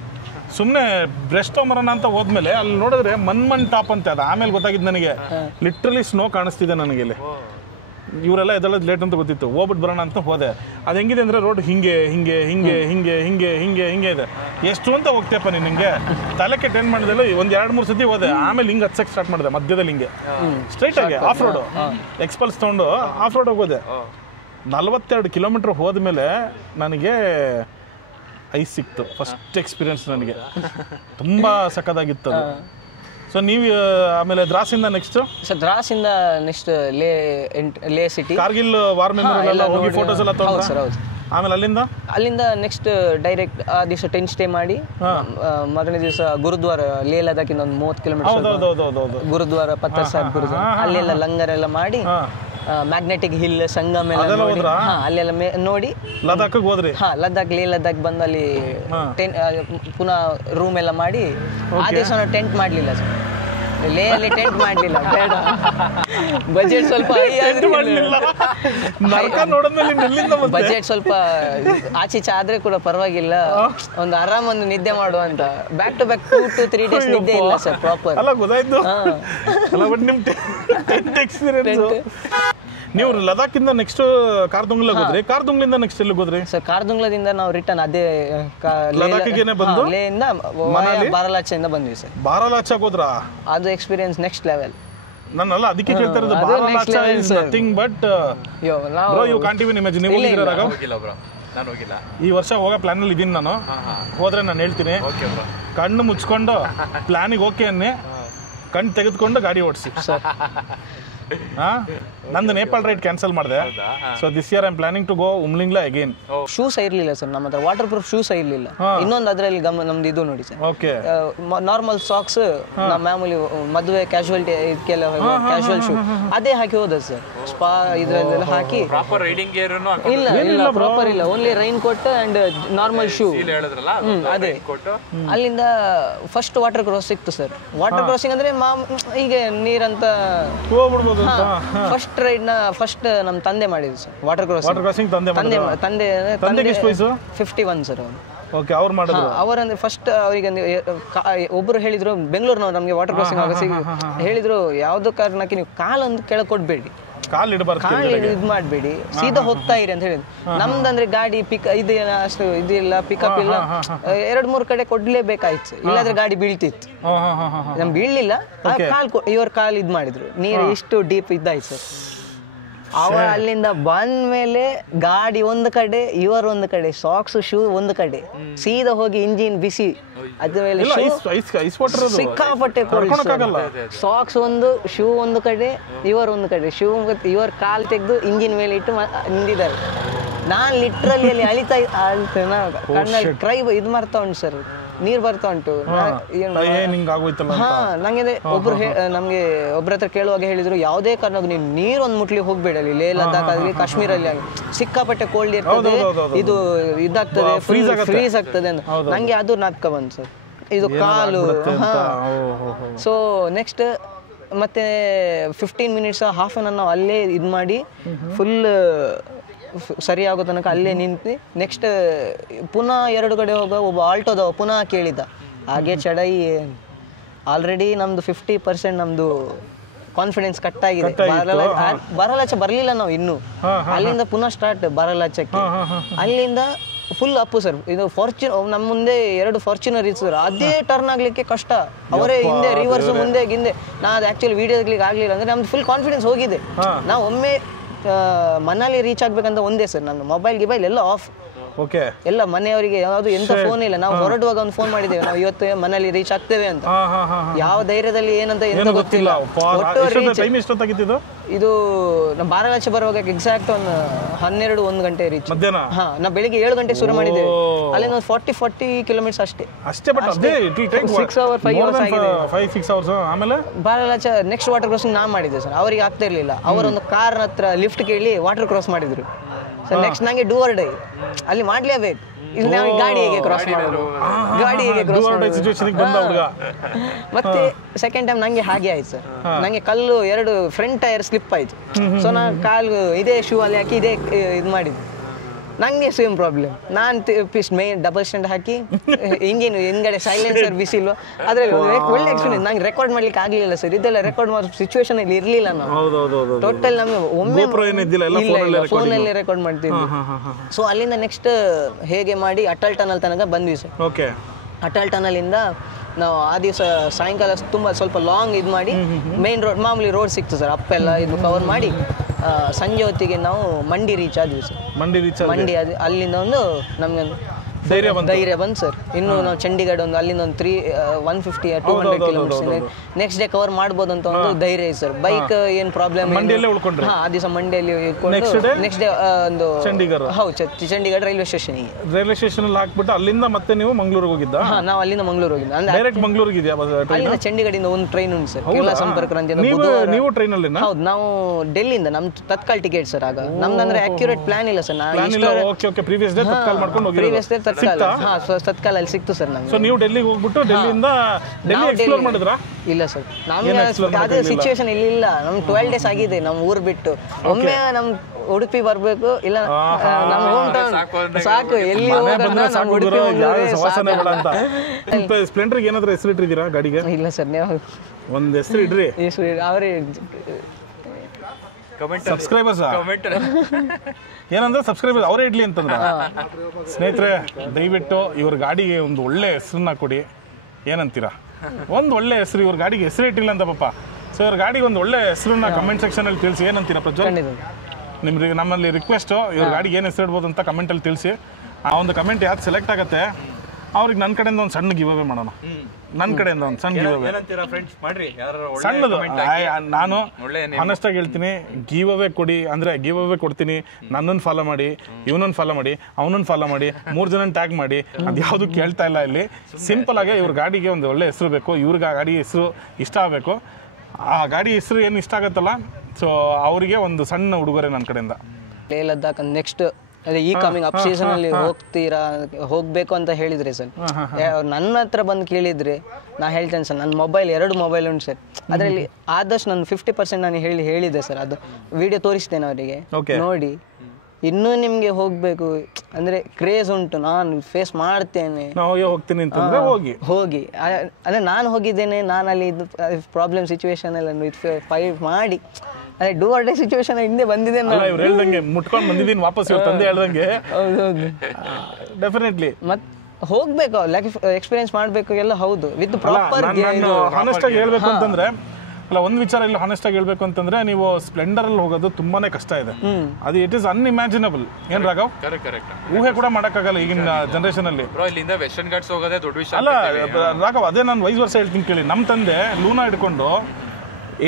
ಸುಮ್ಮನೆ ಬ್ರಷ್ ತೊಗೊಂಬರೋಣ ಅಂತ ಹೋದ್ಮೇಲೆ ಅಲ್ಲಿ ನೋಡಿದ್ರೆ ಮನ್ ಟಾಪ್ ಅಂತ ಅದು. ಆಮೇಲೆ ಗೊತ್ತಾಗಿದ್ದು ನನಗೆ ಲಿಟ್ರಲಿ ಸ್ನೋ ಕಾಣಿಸ್ತಿದೆ ನನಗೆ ಇಲ್ಲಿ. ಇವರೆಲ್ಲ ಎದ್ದೇಳೋದು ಲೇಟ್ ಅಂತ ಗೊತ್ತಿತ್ತು. ಹೋಗ್ಬಿಟ್ಟು ಬರೋಣ ಅಂತ ಹೋದೆ. ಅದು ಹೆಂಗಿದೆ ಅಂದರೆ ರೋಡ್ ಹಿಂಗೆ ಹಿಂಗೆ ಹಿಂಗೆ ಹಿಂಗೆ ಹಿಂಗೆ ಹಿಂಗೆ ಹಿಂಗೆ ಇದೆ. ಎಷ್ಟು ಅಂತ ಹೋಗ್ತೀಯಪ್ಪ ನೀನು? ಹಿಂಗೆ ತಲೆ ಕೆಟ್ಟು ಏನು ಮಾಡಿದೆಲ್ಲ ಒಂದು 2-3 ಸತಿ ಹೋದೆ. ಆಮೇಲೆ ಹಿಂಗೆ ಹಚ್ಚಕ್ಕೆ ಸ್ಟಾರ್ಟ್ ಮಾಡಿದೆ ಮಧ್ಯದಲ್ಲಿ ಹಿಂಗೆ ಸ್ಟ್ರೈಟಾಗಿ ಆಫ್ ರೋಡು ಎಕ್ಸ್ಪಲ್ಸ್ ತೊಗೊಂಡು ಆಫ್ ರೋಡ್ ಹೋಗೋದೆ. 42 ಕಿಲೋಮೀಟ್ರ್ ಹೋದ್ಮೇಲೆ ನನಗೆ ಐಸ್ ಸಿಕ್ತು. ಫಸ್ಟ್ ಎಕ್ಸ್ಪೀರಿಯನ್ಸ್ ನನಗೆ ತುಂಬ ಸಕ್ಕದಾಗಿತ್ತು ಅದು. ಸೊ ನೀವು ಆಮೇಲೆ ದ್ರಾಸಿಂದ ನೆಕ್ಸ್ಟ್ ಲೇ ಸಿಟಿ, ಕಾರ್ಗಿಲ್ ವಾರ್ ಮೆಮೋರಿಯಲ್ ಹೋಗಿ ಫೋಟೋಸ್ ಎಲ್ಲ ತಗೊಂಡು ಸರ್. ಹೌದು. ಆಮೇಲೆ ಅಲ್ಲಿಂದ ನೆಕ್ಸ್ಟ್ ಡೈರೆಕ್ಟ್ ಆ ದಿವಸ ಟೆಂಟ್ ಸ್ಟೇ ಮಾಡಿ ಮೊದಲನೇ ದಿವಸ ಗುರುದ್ವಾರ ಲೇ ಲದಾಖಿಂದ ಒಂದು 30 ಕಿಲೋಮೀಟರ್ ಗುರುದ್ವಾರ ಪತ್ತರ್ ಸಾಹಿಬ್ ಗುರುದ್ವಾರ ಅಲ್ಲೆಲ್ಲ ಲಂಗರ್ ಎಲ್ಲ ಮಾಡಿ ಮ್ಯಾಗ್ನೆಟಿಕ್ ಹಿಲ್ ಸಂಗಮ್ ಎಲ್ಲ ನೋಡಿ ಅಲ್ಲೆಲ್ಲ ನೋಡಿ ಲದಾಖ್ ಹೋದ್ರಿ. ಲದ್ದಾಖ್ ಲೇ ಲದ್ದಾಖ್ ಬಂದು ಅಲ್ಲಿ ಪುನಃ ರೂಮ್ ಎಲ್ಲ ಮಾಡಿ ಆ ದಿವಸ ನಾವು ಟೆಂಟ್ ಮಾಡಲಿಲ್ಲ ಸರ್. ಲೇ ಅಲ್ಲಿ ಟೆಂಟ್ ಮಾಡಲಿಲ್ಲ, ಬೇಡ, ಬಜೆಟ್ ಸ್ವಲ್ಪ ಬಜೆಟ್ ಸ್ವಲ್ಪ ಆಚೀಚೆ ಆದ್ರೆ ಕೂಡ ಪರವಾಗಿಲ್ಲ, ಒಂದು ಆರಾಮ್ ಒಂದು ನಿದ್ದೆ ಮಾಡುವ ಅಂತ. Back to back 2 to 3 days ನಿದ್ದೆ ಇಲ್ಲ ಸರ್ ಪ್ರಾಪರ್. ನೀವು ಲದಾಖಿಂದ ನೆಕ್ಸ್ಟ್ ಕಾರ್ದುಂಗ್ಲಾಗ್ ಹೋದ್ರಿ. ಕಾರ್ದುಂಗ್ಲಿಂದ ನೆಕ್ಸ್ಟ್ ಎಲ್ಲಿಗೆ ಹೋದ್ರಿ ಸರ್? ಕಾರ್ದುಂಗ್ಲದಿಂದ ನಾವು ರಿಟರ್ನ್ ಅದೇ ಲದಾಖಿಗೆ ಬಂದು ಲೇಯಿಂದ ಬಾರಾಲಾಚೆಯಿಂದ ಬಂದ್ವಿ ಸರ್. ಬಾರಾಲಾಚಾಗ್ ಹೋದ್ರಾ? ಅದು ಎಕ್ಸ್ಪೀರಿಯನ್ಸ್ ನೆಕ್ಸ್ಟ್ ಲೆವೆಲ್. ನಾನಲ್ಲ ಅದಕ್ಕೆ ಕೇಳ್ತಾ ಇರೋದು. Baralacha is nothing but bro you can't even imagine. ನೀವು ಹೋಗಿದ್ದೀರಾ? ನಾನು ಹೋಗಿಲ್ಲ. ಈ ವರ್ಷ ಹೋಗೋ ಪ್ಲಾನ್ ಅಲ್ಲಿ ಇದೀನಿ ನಾನು. ಹೋದ್ರೆ ನಾನು ಹೇಳ್ತೀನಿ. ಕಣ್ಣು ಮುಚ್ಕೊಂಡು ಪ್ಲಾನಿಗೆ ಓಕೆ ಅನ್ನಿ, ಕಣ್ಣು ತೆಗೆದುಕೊಂಡು ಗಾಡಿ ಓಡಿಸಿ. ನಂದು ನೇಪಾಳ ರೈಡ್ ಕ್ಯಾನ್ಸಲ್ ಮಾಡಿದೆ. So this year I am planning to go Umling La again. Shoes ಇರಲಿಲ್ಲ ಸರ್ ನಮ್ಮ ಹತ್ರ, ವಾಟರ್ ಪ್ರೂಫ್ ಶೂಸ್ ಇರಲಿಲ್ಲ. ಇನ್ನೊಂದು ಅದರಲ್ಲಿ ನಮ್ದು ಇದು ನೋಡಿ ಸರ್, ಓಕೆ, ನಾರ್ಮಲ್ ಸಾಕ್ಸ್, ನಮ್ಮ ಮಾಮೂಲಿ ಮದುವೆ ಕ್ಯಾಶುವಲ್ಟಿ ಇದಕ್ಕೆಲ್ಲ ಕ್ಯಾಶುವಲ್ ಶೂ ಅದೇ ಹಾಕಿ ಹೋದ ಸರ್. ಸ್ಪಾ ಇದರಲ್ಲೆಲ್ಲ ಹಾಕಿ ಪ್ರಾಪರ್ ರೈಡಿಂಗ್ ಗೇರ್ ಇಲ್ಲ ಪ್ರಾಪರ್ ಇಲ್ಲ, only rain coat and normal shoe. ಅದೇ ಅಲ್ಲಿಂದ ಫಸ್ಟ್ ವಾಟರ್ ಕ್ರಾಸ್ ಸಿಕ್ತು ಸರ್. ವಾಟರ್ ಕ್ರಾಸಿಂಗ್ ಅಂದ್ರೆ ಹೀಗೆ ನೀರಂತ ಫಸ್ಟ್ ರೈಡ್ ಫಸ್ಟ್ ನಮ್ಮ ತಂದೆ ಮಾಡಿದ್ರು ಸರ್. ವಾಟರ್ ಕ್ರಾಸಿಂಗ್ ತಂದೆ 51 ಸರ್ ಅವರು. ಓಕೆ, ಅವ್ರು ಮಾಡಿದ್ರು. ಅವರಂದ್ರೆ ಫಸ್ಟ್ ಅವರಿಗೆ ಒಬ್ರು ಹೇಳಿದ್ರು ಬೆಂಗಳೂರಿನವ್ರು ನಮಗೆ ವಾಟರ್ ಕ್ರಾಸಿಂಗ್ ಹೇಳಿದ್ರು, ಯಾವುದೋ ಕಾರಣಕ್ಕೆ ನೀವು ಕಾಲೊಂದು ಕೆಳಗೆ ಕೊಡ್ಬೇಡಿ, ಕಾಲು ಇದು ಮಾಡಬೇಡಿ, ಸೀದಾ ಹೋಗ್ತಾ ಇರಿ ಅಂತ ಹೇಳಿದ್ರು. ನಮ್ದಂದ್ರೆ ಗಾಡಿ ಇದೇನ ಅಷ್ಟು ಇದಿಲ್ಲ, ಪಿಕಪ್ ಇಲ್ಲ, 2-3 ಕಡೆ ಕೊಡ್ಲೇಬೇಕಾಯ್ತು, ಇಲ್ಲಾಂದ್ರೆ ಗಾಡಿ ಬೀಳ್ತಿತ್ತು. ನಮ್ಗೆ ಬೀಳ್ಲಿಲ್ಲ, ಇವ್ರ ಕಾಲ್ ಇದ್ ಮಾಡಿದ್ರು, ನೀರು ಇಷ್ಟು ಡೀಪ್ ಇದ್ದಾಯ್ತು ಸರ್. ಅವ ಅಲ್ಲಿಂದ ಬಂದ ಮೇಲೆ ಗಾಡಿ ಒಂದು ಕಡೆ, ಇವರು ಒಂದು ಕಡೆ, ಸಾಕ್ಸ್ ಶೂ ಒಂದು ಕಡೆ, ಸೀದಾ ಹೋಗಿ ಇಂಜಿನ್ ಬಿಸಿ, ಅದ್ಮೇಲೆ ಸಿಕ್ಕಾಪಟ್ಟೆ ಸಾಕ್ಸ್ ಒಂದು, ಶೂ ಒಂದು ಕಡೆ, ಒಂದು ಕಡೆ, ಶೂ ಇವರ ಕಾಲ್ ತೆಗೆದು ಇಂಜಿನ್ ಮೇಲೆ ಇಟ್ಟು ನಿಂತಿದ್ದಾರೆ. ನಾನ್ ಲಿಟ್ರಲಿ ಅಲ್ಲಿ ಅಳಿತಾ ಕಣ್ಣಲ್ಲಿ ಕ್ರೈ ಇದು ಮಾಡ್ತಾ ಉಂಟು ಸರ್, ನೀರ್ ಬರ್ತಾ ಉಂಟು. ಹಾ, ನಂಗೆ ಒಬ್ರು ನಮ್ಗೆ ಒಬ್ರ ಹತ್ರ ಕೇಳುವಾಗ ಹೇಳಿದ್ರು, ಯಾವುದೇ ಕಾರಣಕ್ಕೂ ನೀನು ನೀರೊಂದು ಮುಟ್ಲಿಕ್ಕೆ ಹೋಗ್ಬೇಡ, ಅಲ್ಲಿ ಲೇ ಲದ್ದಾಖ್ ಆಗಲಿ ಕಾಶ್ಮೀರಲ್ಲಿ ಆಗಲಿ ಸಿಕ್ಕಾಪಟ್ಟೆ ಕೋಲ್ಡ್ ಇರ್ತದೆ, ಇದು ಇದಾಗ್ತದೆ, ಫ್ರೀಸ್ ಆಗ್ತದೆ ಅಂತ. ನಂಗೆ ಅದು ನಾಪ್ಕ ಬಂತು ಸರ್, ಇದು ಕಾಲು. ಸೊ ನೆಕ್ಸ್ಟ್ ಮತ್ತೆ 15 ಮಿನಿಟ್ಸ್ ಹಾಫ್ ಅನ್ ಅವರ್ ನಾವು ಅಲ್ಲೇ ಇದು ಮಾಡಿ ಫುಲ್ ಸರಿ ಆಗೋ ತನಕ ಅಲ್ಲೇ ನಿಂತು ನೆಕ್ಸ್ಟ್ ಪುನಃ 2 ಕಡೆ ಹೋಗ ಒಬ್ಬ ಆಲ್ಟೋದವ ಪುನಃ ಕೇಳಿದ್ದ. ಹಾಗೆ ಚಡೈ ಆಲ್ರೆಡಿ ನಮ್ದು 50% ನಮ್ದು ಕಾನ್ಫಿಡೆನ್ಸ್ ಕಟ್ ಆಗಿದೆ. ಬರಲಾಚೆ ಬರ್ಲಿಲ್ಲ ನಾವು ಇನ್ನು. ಅಲ್ಲಿಂದ ಪುನಃ ಸ್ಟಾರ್ಟ್ ಬರಲಾಚಕ್ಕೆ. ಅಲ್ಲಿಂದ ಫುಲ್ ಅಪ್ಪು ಸರ್. ಇದು ನಮ್ಮ ಮುಂದೆ 2 ಫಾರ್ಚುನರ್ ಇತ್ತು, ಅದೇ ಟರ್ನ್ ಆಗ್ಲಿಕ್ಕೆ ಕಷ್ಟ. ಅವರೇ ಹಿಂದೆ ರಿವರ್ಸ್ ಮುಂದೆ ಗಿಂದೆ. ನಾ ಅದು ಆಕ್ಚುಲಿ ವಿಡಿಯೋ ತೆಗ್ಲಿಕ್ಕೆ ಆಗ್ಲಿಲ್ಲ ಅಂದ್ರೆ ನಮ್ದು ಫುಲ್ ಕಾನ್ಫಿಡೆನ್ಸ್ ಹೋಗಿದೆ. ನಾವು ಒಮ್ಮೆ ಮನಾಲಿ ರೀಚ್ ಆಗ್ಬೇಕಂತ ಒಂದೇ ಸರ್, ನನ್ನ ಮೊಬೈಲ್ ಎಲ್ಲ ಆಫ್. ಓಕೆ, ಎಲ್ಲ ಮನೆಯವರಿಗೆ ಯಾವುದು ಎಂತ ಫೋನ್ ಇಲ್ಲ. ನಾವು ಹೊರಡುವಾಗ ಒಂದು ಫೋನ್ ಮಾಡಿದ್ದೇವೆ, ನಾವು ಇವತ್ತು ಮನಾಲಿ ರೀಚ್ ಆಗ್ತೇವೆ ಅಂತ. ಯಾವ ಧೈರ್ಯದಲ್ಲಿ ಏನಂತ ಎಂತ ಗೊತ್ತಿಲ್ಲ. ಇದು ನಮ್ಮ ಬಾರಾಲಾಚೆ ಬರುವಾಗ ಎಕ್ಸಾಕ್ಟ್ ಒಂದು 12-1 ಗಂಟೆ ರೀಚ್. ಹಾ, ನಾವು ಬೆಳಿಗ್ಗೆ 7 ಗಂಟೆ ಶುರು ಮಾಡಿದ್ದೇವೆ. ಅಲ್ಲಿಂದ 40 ಕಿಲೋಮೀಟರ್ಸ್ ಅಷ್ಟೇ. 6 hours 5 hours ಆಗಿದೆ. ಆಮೇಲೆ ಬಾರಾಲಾಚೆ ನೆಕ್ಸ್ಟ್ ವಾಟರ್ ಕ್ರಾಸಿಂಗ್ ನಾ ಮಾಡಿದ್ದೆ ಸರ್, ಅವರಿಗೆ ಆಗ್ತಾ ಇರ್ಲಿಲ್ಲ. ಅವರೊಂದು ಕಾರ್ ಹತ್ರ ಲಿಫ್ಟ್ ಕೇಳಿ ವಾಟರ್ ಕ್ರಾಸ್ ಮಾಡಿದ್ರು. ನೆಕ್ಸ್ಟ್ ನಂಗೆ ಡೂ ಆರ್ ಡೈ ಅಲ್ಲಿ ಮಾಡ್ಲೇಬೇಕು. ಇಲ್ಲಿ ನಾವು ಗಾಡಿ ಹೇಗೆ ಕ್ರಾಸ್ ಮಾಡೋದು, ಮತ್ತೆ ಸೆಕೆಂಡ್ ಟೈಮ್ ನಂಗೆ ಹಾಗೆ ಆಯ್ತು ಸರ್. ನಂಗೆ ಕಲ್ಲು 2 ಫ್ರಂಟ್ ಟೈರ್ ಸ್ಲಿಪ್ ಆಯ್ತು. ಸೊ ನಾನು ಕಾಲು ಇದೇ ಶೂ ಅಲ್ಲಿ ಹಾಕಿ ಇದೇ ಇದು ಮಾಡಿದ್ದು. ನಂಗೆ ಸೇಮ್ ಪ್ರಾಬ್ಲಮ್. ನಾನು ಮೇನ್ ಡಬಲ್ ಸ್ಟ್ಯಾಂಡ್ ಹಾಕಿ ಇಂಜಿನ್ ಹಿಂದ್ಗಡೆ ಸೈಲೆನ್ಸರ್ ಬಿಸಿಲು, ಅದ್ರಲ್ಲಿ ಒಳ್ಳೆ ಎಕ್ಸ್ಪೀರಿಯನ್ಸ್. ನಂಗೆ ರೆಕಾರ್ಡ್ ಮಾಡ್ಲಿಕ್ಕೆ ಆಗ್ಲಿಲ್ಲ ಸರ್. ಇದೆಲ್ಲ ರೆಕಾರ್ಡ್ ಮಾಡೋ ಸಿಚುವೇಶನ್ ಇಲ್ಲಿ ಇರ್ಲಿಲ್ಲ. ನಾವು ಟೋಟಲ್ ನಮ್ಗೆ ಒಮ್ಮೆ ಫೋನಲ್ಲೇ ರೆಕಾರ್ಡ್ ಮಾಡ್ತಿದ್ವಿ. ಸೊ ಅಲ್ಲಿಂದ ನೆಕ್ಸ್ಟ್ ಹೇಗೆ ಮಾಡಿ ಅಟಲ್ ಟನಲ್ ತನಕ ಬಂದ್ವಿ ಸರ್. ಓಕೆ, ಅಟಲ್ ಟನಲ್ ಇಂದ ನಾವು ಆ ದಿವಸ ಸಾಯಂಕಾಲ ಸ್ವಲ್ಪ ಲಾಂಗ್ ಇದು ಮಾಡಿ ಮೇನ್ ರೋಡ್ ಮಾಮೂಲಿ ರೋಡ್ ಸಿಕ್ತು ಸರ್. ಅಪ್ಪೆಲ್ಲ ಇದು ಕವರ್ ಮಾಡಿ ಸಂಜೆ ಹೊತ್ತಿಗೆ ನಾವು ಮಂಡಿ ರೀಚ್ ಆದ್ವಿ ಸರ್. ಮಂಡಿ ಅಲ್ಲಿಂದ ಒಂದು ನಮ್ಗೆ ಧೈರ್ಯ ಬಂತು ಸರ್. ಇನ್ನು ನಾವು ಚಂಡೀಗಢ ಒಂದು ಅಲ್ಲಿಂದ ಒಂದು 150-200 ಕಿಲೋಮೀಟರ್ಸ್ ನೆಕ್ಸ್ಟ್ ಡೇ ಕವರ್ ಮಾಡ್ಬೋದು ಅಂತ ಒಂದು ಧೈರ್ಯ ಇದೆ ಸರ್. ಬೈಕ್ ಏನ್ ಪ್ರಾಬ್ಲಮ್, ಆ ದಿವಸ ಮಂಡಿಯಲ್ಲಿ ನೆಕ್ಸ್ಟ್ ಡೇ ಒಂದು ಹೌದು ಚಂಡೀಗಢ ರೈಲ್ವೆ ಸ್ಟೇಷನ್ ಅಲ್ಲಿ ಹಾಕ್ಬಿಟ್ಟು ಅಲ್ಲಿಂದ ಮತ್ತೆ ನೀವು ಮಂಗಳೂರಿಗೆ ಹೋಗಿದ್ದ? ಹಾ, ನಾವು ಅಲ್ಲಿಂದ ಮಂಗಳೂರು ಹೋಗಿದ್ದ. ಡೈರೆಕ್ಟ್ ಮಂಗಳೂರಿಗೆ ಅಲ್ಲಿಂದ ಚಂಡೀಗಢದಿಂದ ಒಂದು ಟ್ರೈನ್ ಉಂಟು ಸರ್, ಕೇರಳ ಸಂಪರ್ಕ ಅಂತ. ನೀವು ಟ್ರೈನ್ ಅಲ್ಲಿ? ಹೌದು, ನಾವು ಡೆಲ್ಲಿಯಿಂದ ನಮ್ ತತ್ಕಾಲ್ ಟಿಕೆಟ್ ಸರ್. ಆಗ ನಮ್ದಂದ್ರೆ ಅಕ್ಯುರೇಟ್ ಪ್ಲಾನ್ ಇಲ್ಲ ಸರ್. ಪ್ರೀವಿಯಸ್ ಡೇ ತತ್ಕಾಲ್ ಮಾಡ್ಕೊಂಡು ಹೋಗಿದ್ದೆ. ತತ್ಕಾಲ ಅಲ್ಲಿ ಸಿಕ್ತು ಸರ್ ನಮ್ಗೆ. ಸೊ ನೀವು ಡೆಲ್ಲಿಗೆ ಹೋಗ್ಬಿಟ್ಟು ಡೆಲ್ಲಿಯಿಂದ ಡೆಲ್ಲಿ ಎಕ್ಸ್ಪ್ಲೋರ್ ಮಾಡಿದ್ರಾ? ಇಲ್ಲ ಸರ್, ನಮ್ಗೆ ಅದೇ ಸಿಚುವೇಶನ್ ಇಲ್ಲ. ನಮ್ಗೆ 12 days ಆಗಿದೆ ನಮ್ ಊರ್ ಬಿಟ್ಟು. ಒಮ್ಮೆ ನಮ್ ಉಡುಪಿ ಬರ್ಬೇಕು, ಇಲ್ಲ ನಮ್ ಹೋಮ್ ಟೌನ್ ಸಾಕು. ಎಲ್ಲಿ ಸ್ಪ್ಲೆಂಡರ್ಗೆ ಏನಾದ್ರೂ ಹೆಸರು ಇಟ್ಟಿದ್ದೀರಾ ಗಾಡಿಗೆ? ಇಲ್ಲ ಸರ್, ನೀವು ಒಂದ್ ಹೆಸರು ಇಡ್ರಿ. ಅವರೇ ಸಬ್ಸ್ಕ್ರೈಬರ್ಸ್ ಏನಂದ್ರೆ ಸಬ್ಸ್ಕ್ರೈಬರ್ಸ್ ಅವರೇ ಇಡ್ಲಿ ಅಂತಂದ್ರೆ. ಸ್ನೇಹಿತರೆ, ದಯವಿಟ್ಟು ಇವ್ರ ಗಾಡಿಗೆ ಒಂದು ಒಳ್ಳೆ ಹೆಸರನ್ನ ಕೊಡಿ. ಏನಂತೀರಾ? ಒಂದು ಒಳ್ಳೆ ಹೆಸರು. ಇವ್ರ ಗಾಡಿಗೆ ಹೆಸರು ಇಟ್ಟಿಲ್ಲ ಅಂತ ಪಾಪ. ಸೊ ಇವ್ರ ಗಾಡಿಗೆ ಒಂದು ಒಳ್ಳೆ ಹೆಸರನ್ನ ಕಮೆಂಟ್ ಸೆಕ್ಷನ್ ಅಲ್ಲಿ ತಿಳಿಸಿ. ಏನಂತೀರಾ ಪ್ರಜ್ವಲ್? ನಿಮ್ಗೆ ನಮ್ಮಲ್ಲಿ ರಿಕ್ವೆಸ್ಟ್, ಇವ್ರ ಗಾಡಿಗೆ ಏನು ಹೆಸರು ಇಡ್ಬೋದು ಅಂತ ಕಮೆಂಟ್ ಅಲ್ಲಿ ತಿಳಿಸಿ. ಆ ಒಂದು ಕಮೆಂಟ್ ಯಾವ್ದು ಸೆಲೆಕ್ಟ್ ಆಗುತ್ತೆ ಅವ್ರಿಗೆ ನನ್ನ ಕಡೆಯಿಂದ ಒಂದು ಸಣ್ಣ ಗಿವ್ ಅವೇ ಮಾಡೋಣ. ನನ್ನ ಕಡೆಯಿಂದ ಒಂದು ಸಣ್ಣ ಗಿವ್ ಅವೇ, ಸಣ್ಣದು. ನಾನು ಆನೆಸ್ಟ್ ಆಗಿ ಹೇಳ್ತೀನಿ, ಗಿವ್ ಅವೇ ಕೊಡಿ ಅಂದ್ರೆ ಗಿವ್ ಅವೇ ಕೊಡ್ತೀನಿ. ನನ್ನನ್ನು ಫಾಲೋ ಮಾಡಿ, ಇವನನ್ನು ಫಾಲೋ ಮಾಡಿ, ಅವನನ್ನು ಫಾಲೋ ಮಾಡಿ, 3 ಜನ ಟ್ಯಾಗ್ ಮಾಡಿ. ಅದು ಯಾವುದು ಕೇಳ್ತಾ ಇಲ್ಲ ಇಲ್ಲಿ. ಸಿಂಪಲ್ ಆಗಿ ಇವ್ರ ಗಾಡಿಗೆ ಒಂದು ಒಳ್ಳೆ ಹೆಸರು ಬೇಕು. ಇವ್ರಿಗೆ ಆ ಗಾಡಿ ಹೆಸರು ಇಷ್ಟ ಆಗಬೇಕು. ಆ ಗಾಡಿ ಹೆಸರು ಏನು ಇಷ್ಟ ಆಗುತ್ತಲ್ಲ, ಸೊ ಅವರಿಗೆ ಒಂದು ಸಣ್ಣ ಉಡುಗೊರೆ ನನ್ನ ಕಡೆಯಿಂದ. ಲೇ ಲದ್ದಾಖ್ ನೆಕ್ಸ್ಟ್ ಅದೇ ಈ ಕಮಿಂಗ್ ಅಪ್ ಸೀಸನ್ ಅಲ್ಲಿ ಹೋಗ್ಬೇಕು ಅಂತ ಹೇಳಿದ್ರೆ ಸರ್, ನನ್ನ ಹತ್ರ ಬಂದು ಕೇಳಿದ್ರೆ ನಾ ಹೇಳ್ತೇನೆ ಸರ್, ನನ್ನ ಮೊಬೈಲ್ 2 ಮೊಬೈಲ್ ಉಂಟು ಸರ್. ಅದರಲ್ಲಿ ಆದಷ್ಟು ನಾನು 50% ನಾನು ಹೇಳಿದೆ ಸರ್. ಅದು ವಿಡಿಯೋ ತೋರಿಸ್ತೇನೆ ಅವರಿಗೆ, ನೋಡಿ. ಇನ್ನೂ ನಿಮ್ಗೆ ಹೋಗ್ಬೇಕು ಅಂದ್ರೆ ಕ್ರೇಜ್ ಉಂಟು, ನಾನು ಫೇಸ್ ಮಾಡ್ತೇನೆ, ಹೋಗ್ತೀನಿ ಅಂತಂದ್ರೆ ಹೋಗಿ ಅಂದ್ರೆ ನಾನು ಹೋಗಿದ್ದೇನೆ. ನಾನು ಅಲ್ಲಿ ಇದು ಪ್ರಾಬ್ಲಮ್ ಸಿಚುವೇಶನ್ ಎಲ್ಲ ಫೈಟ್ ಮಾಡಿ ಅದೇ ಡೂ ಆರ್ ಡೈ ಸಿಚುವೇಶನ್ ಹಿಂದೆ ಬಂದಿದೆ. ಇವ್ರು ಹೇಳ್ದಂಗೆ ಮುಟ್ಕೊಂಡು ಬಂದಿದ್ದೀನಿ ವಾಪಸ್. ಇವ್ರ ತಂದೆ ಹೇಳ್ದಂಗೆ ಡೆಫಿನೆಟ್ಲಿ ಮತ್ತೆ ಹೋಗ್ಬೇಕು, ಲೈಫ್ ಎಕ್ಸ್ಪೀರಿಯನ್ಸ್ ಮಾಡ್ಬೇಕು ಎಲ್ಲ. ಹೌದು, ವಿತ್ ಪ್ರಾಪರ್. ಹಾನೆಸ್ಟ್ ಆಗಿ ಹೇಳ್ಬೇಕು ಅಂತಂದ್ರೆ ಅಲ್ಲ ಒಂದು ವಿಚಾರ ಇಲ್ಲಿ ಹಾನೆಸ್ಟ್ ಆಗಿ ಹೇಳ್ಬೇಕು ಅಂತಂದ್ರೆ ನೀವು ಸ್ಪ್ಲೆಂಡರ್ ಅಲ್ಲಿ ಹೋಗೋದು ತುಂಬಾನೇ ಕಷ್ಟ ಇದೆ. ಅದು ಇಟ್ ಇಸ್ ಅನ್ಇಮ್ಯಾಜಿನಬಲ್. ಏನ್ ರಾಘವ್? ಕರೆಕ್ಟ್. ಊಹೆ ಕೂಡ ಮಾಡಕ್ಕಾಗಲ್ಲ ಈಗಿನ ಜನರೇಷನ್ ಅಲ್ಲಿ. ಇಲ್ಲಿಂದ ವೆಸ್ಟರ್ನ್ ಘಾಟ್ಸ್ ಹೋಗೋದೇ ದೊಡ್ಡ ವಿಷಯ ಅಲ್ಲ ರಾಘವ್, ಅದೇ ನಾನು 5 ವರ್ಷ ಹೇಳ್ತೀನಿ ಕೇಳಿ. ನಮ್ಮ ತಂದೆ ಲೂನಾ ಹಿಡ್ಕೊಂಡು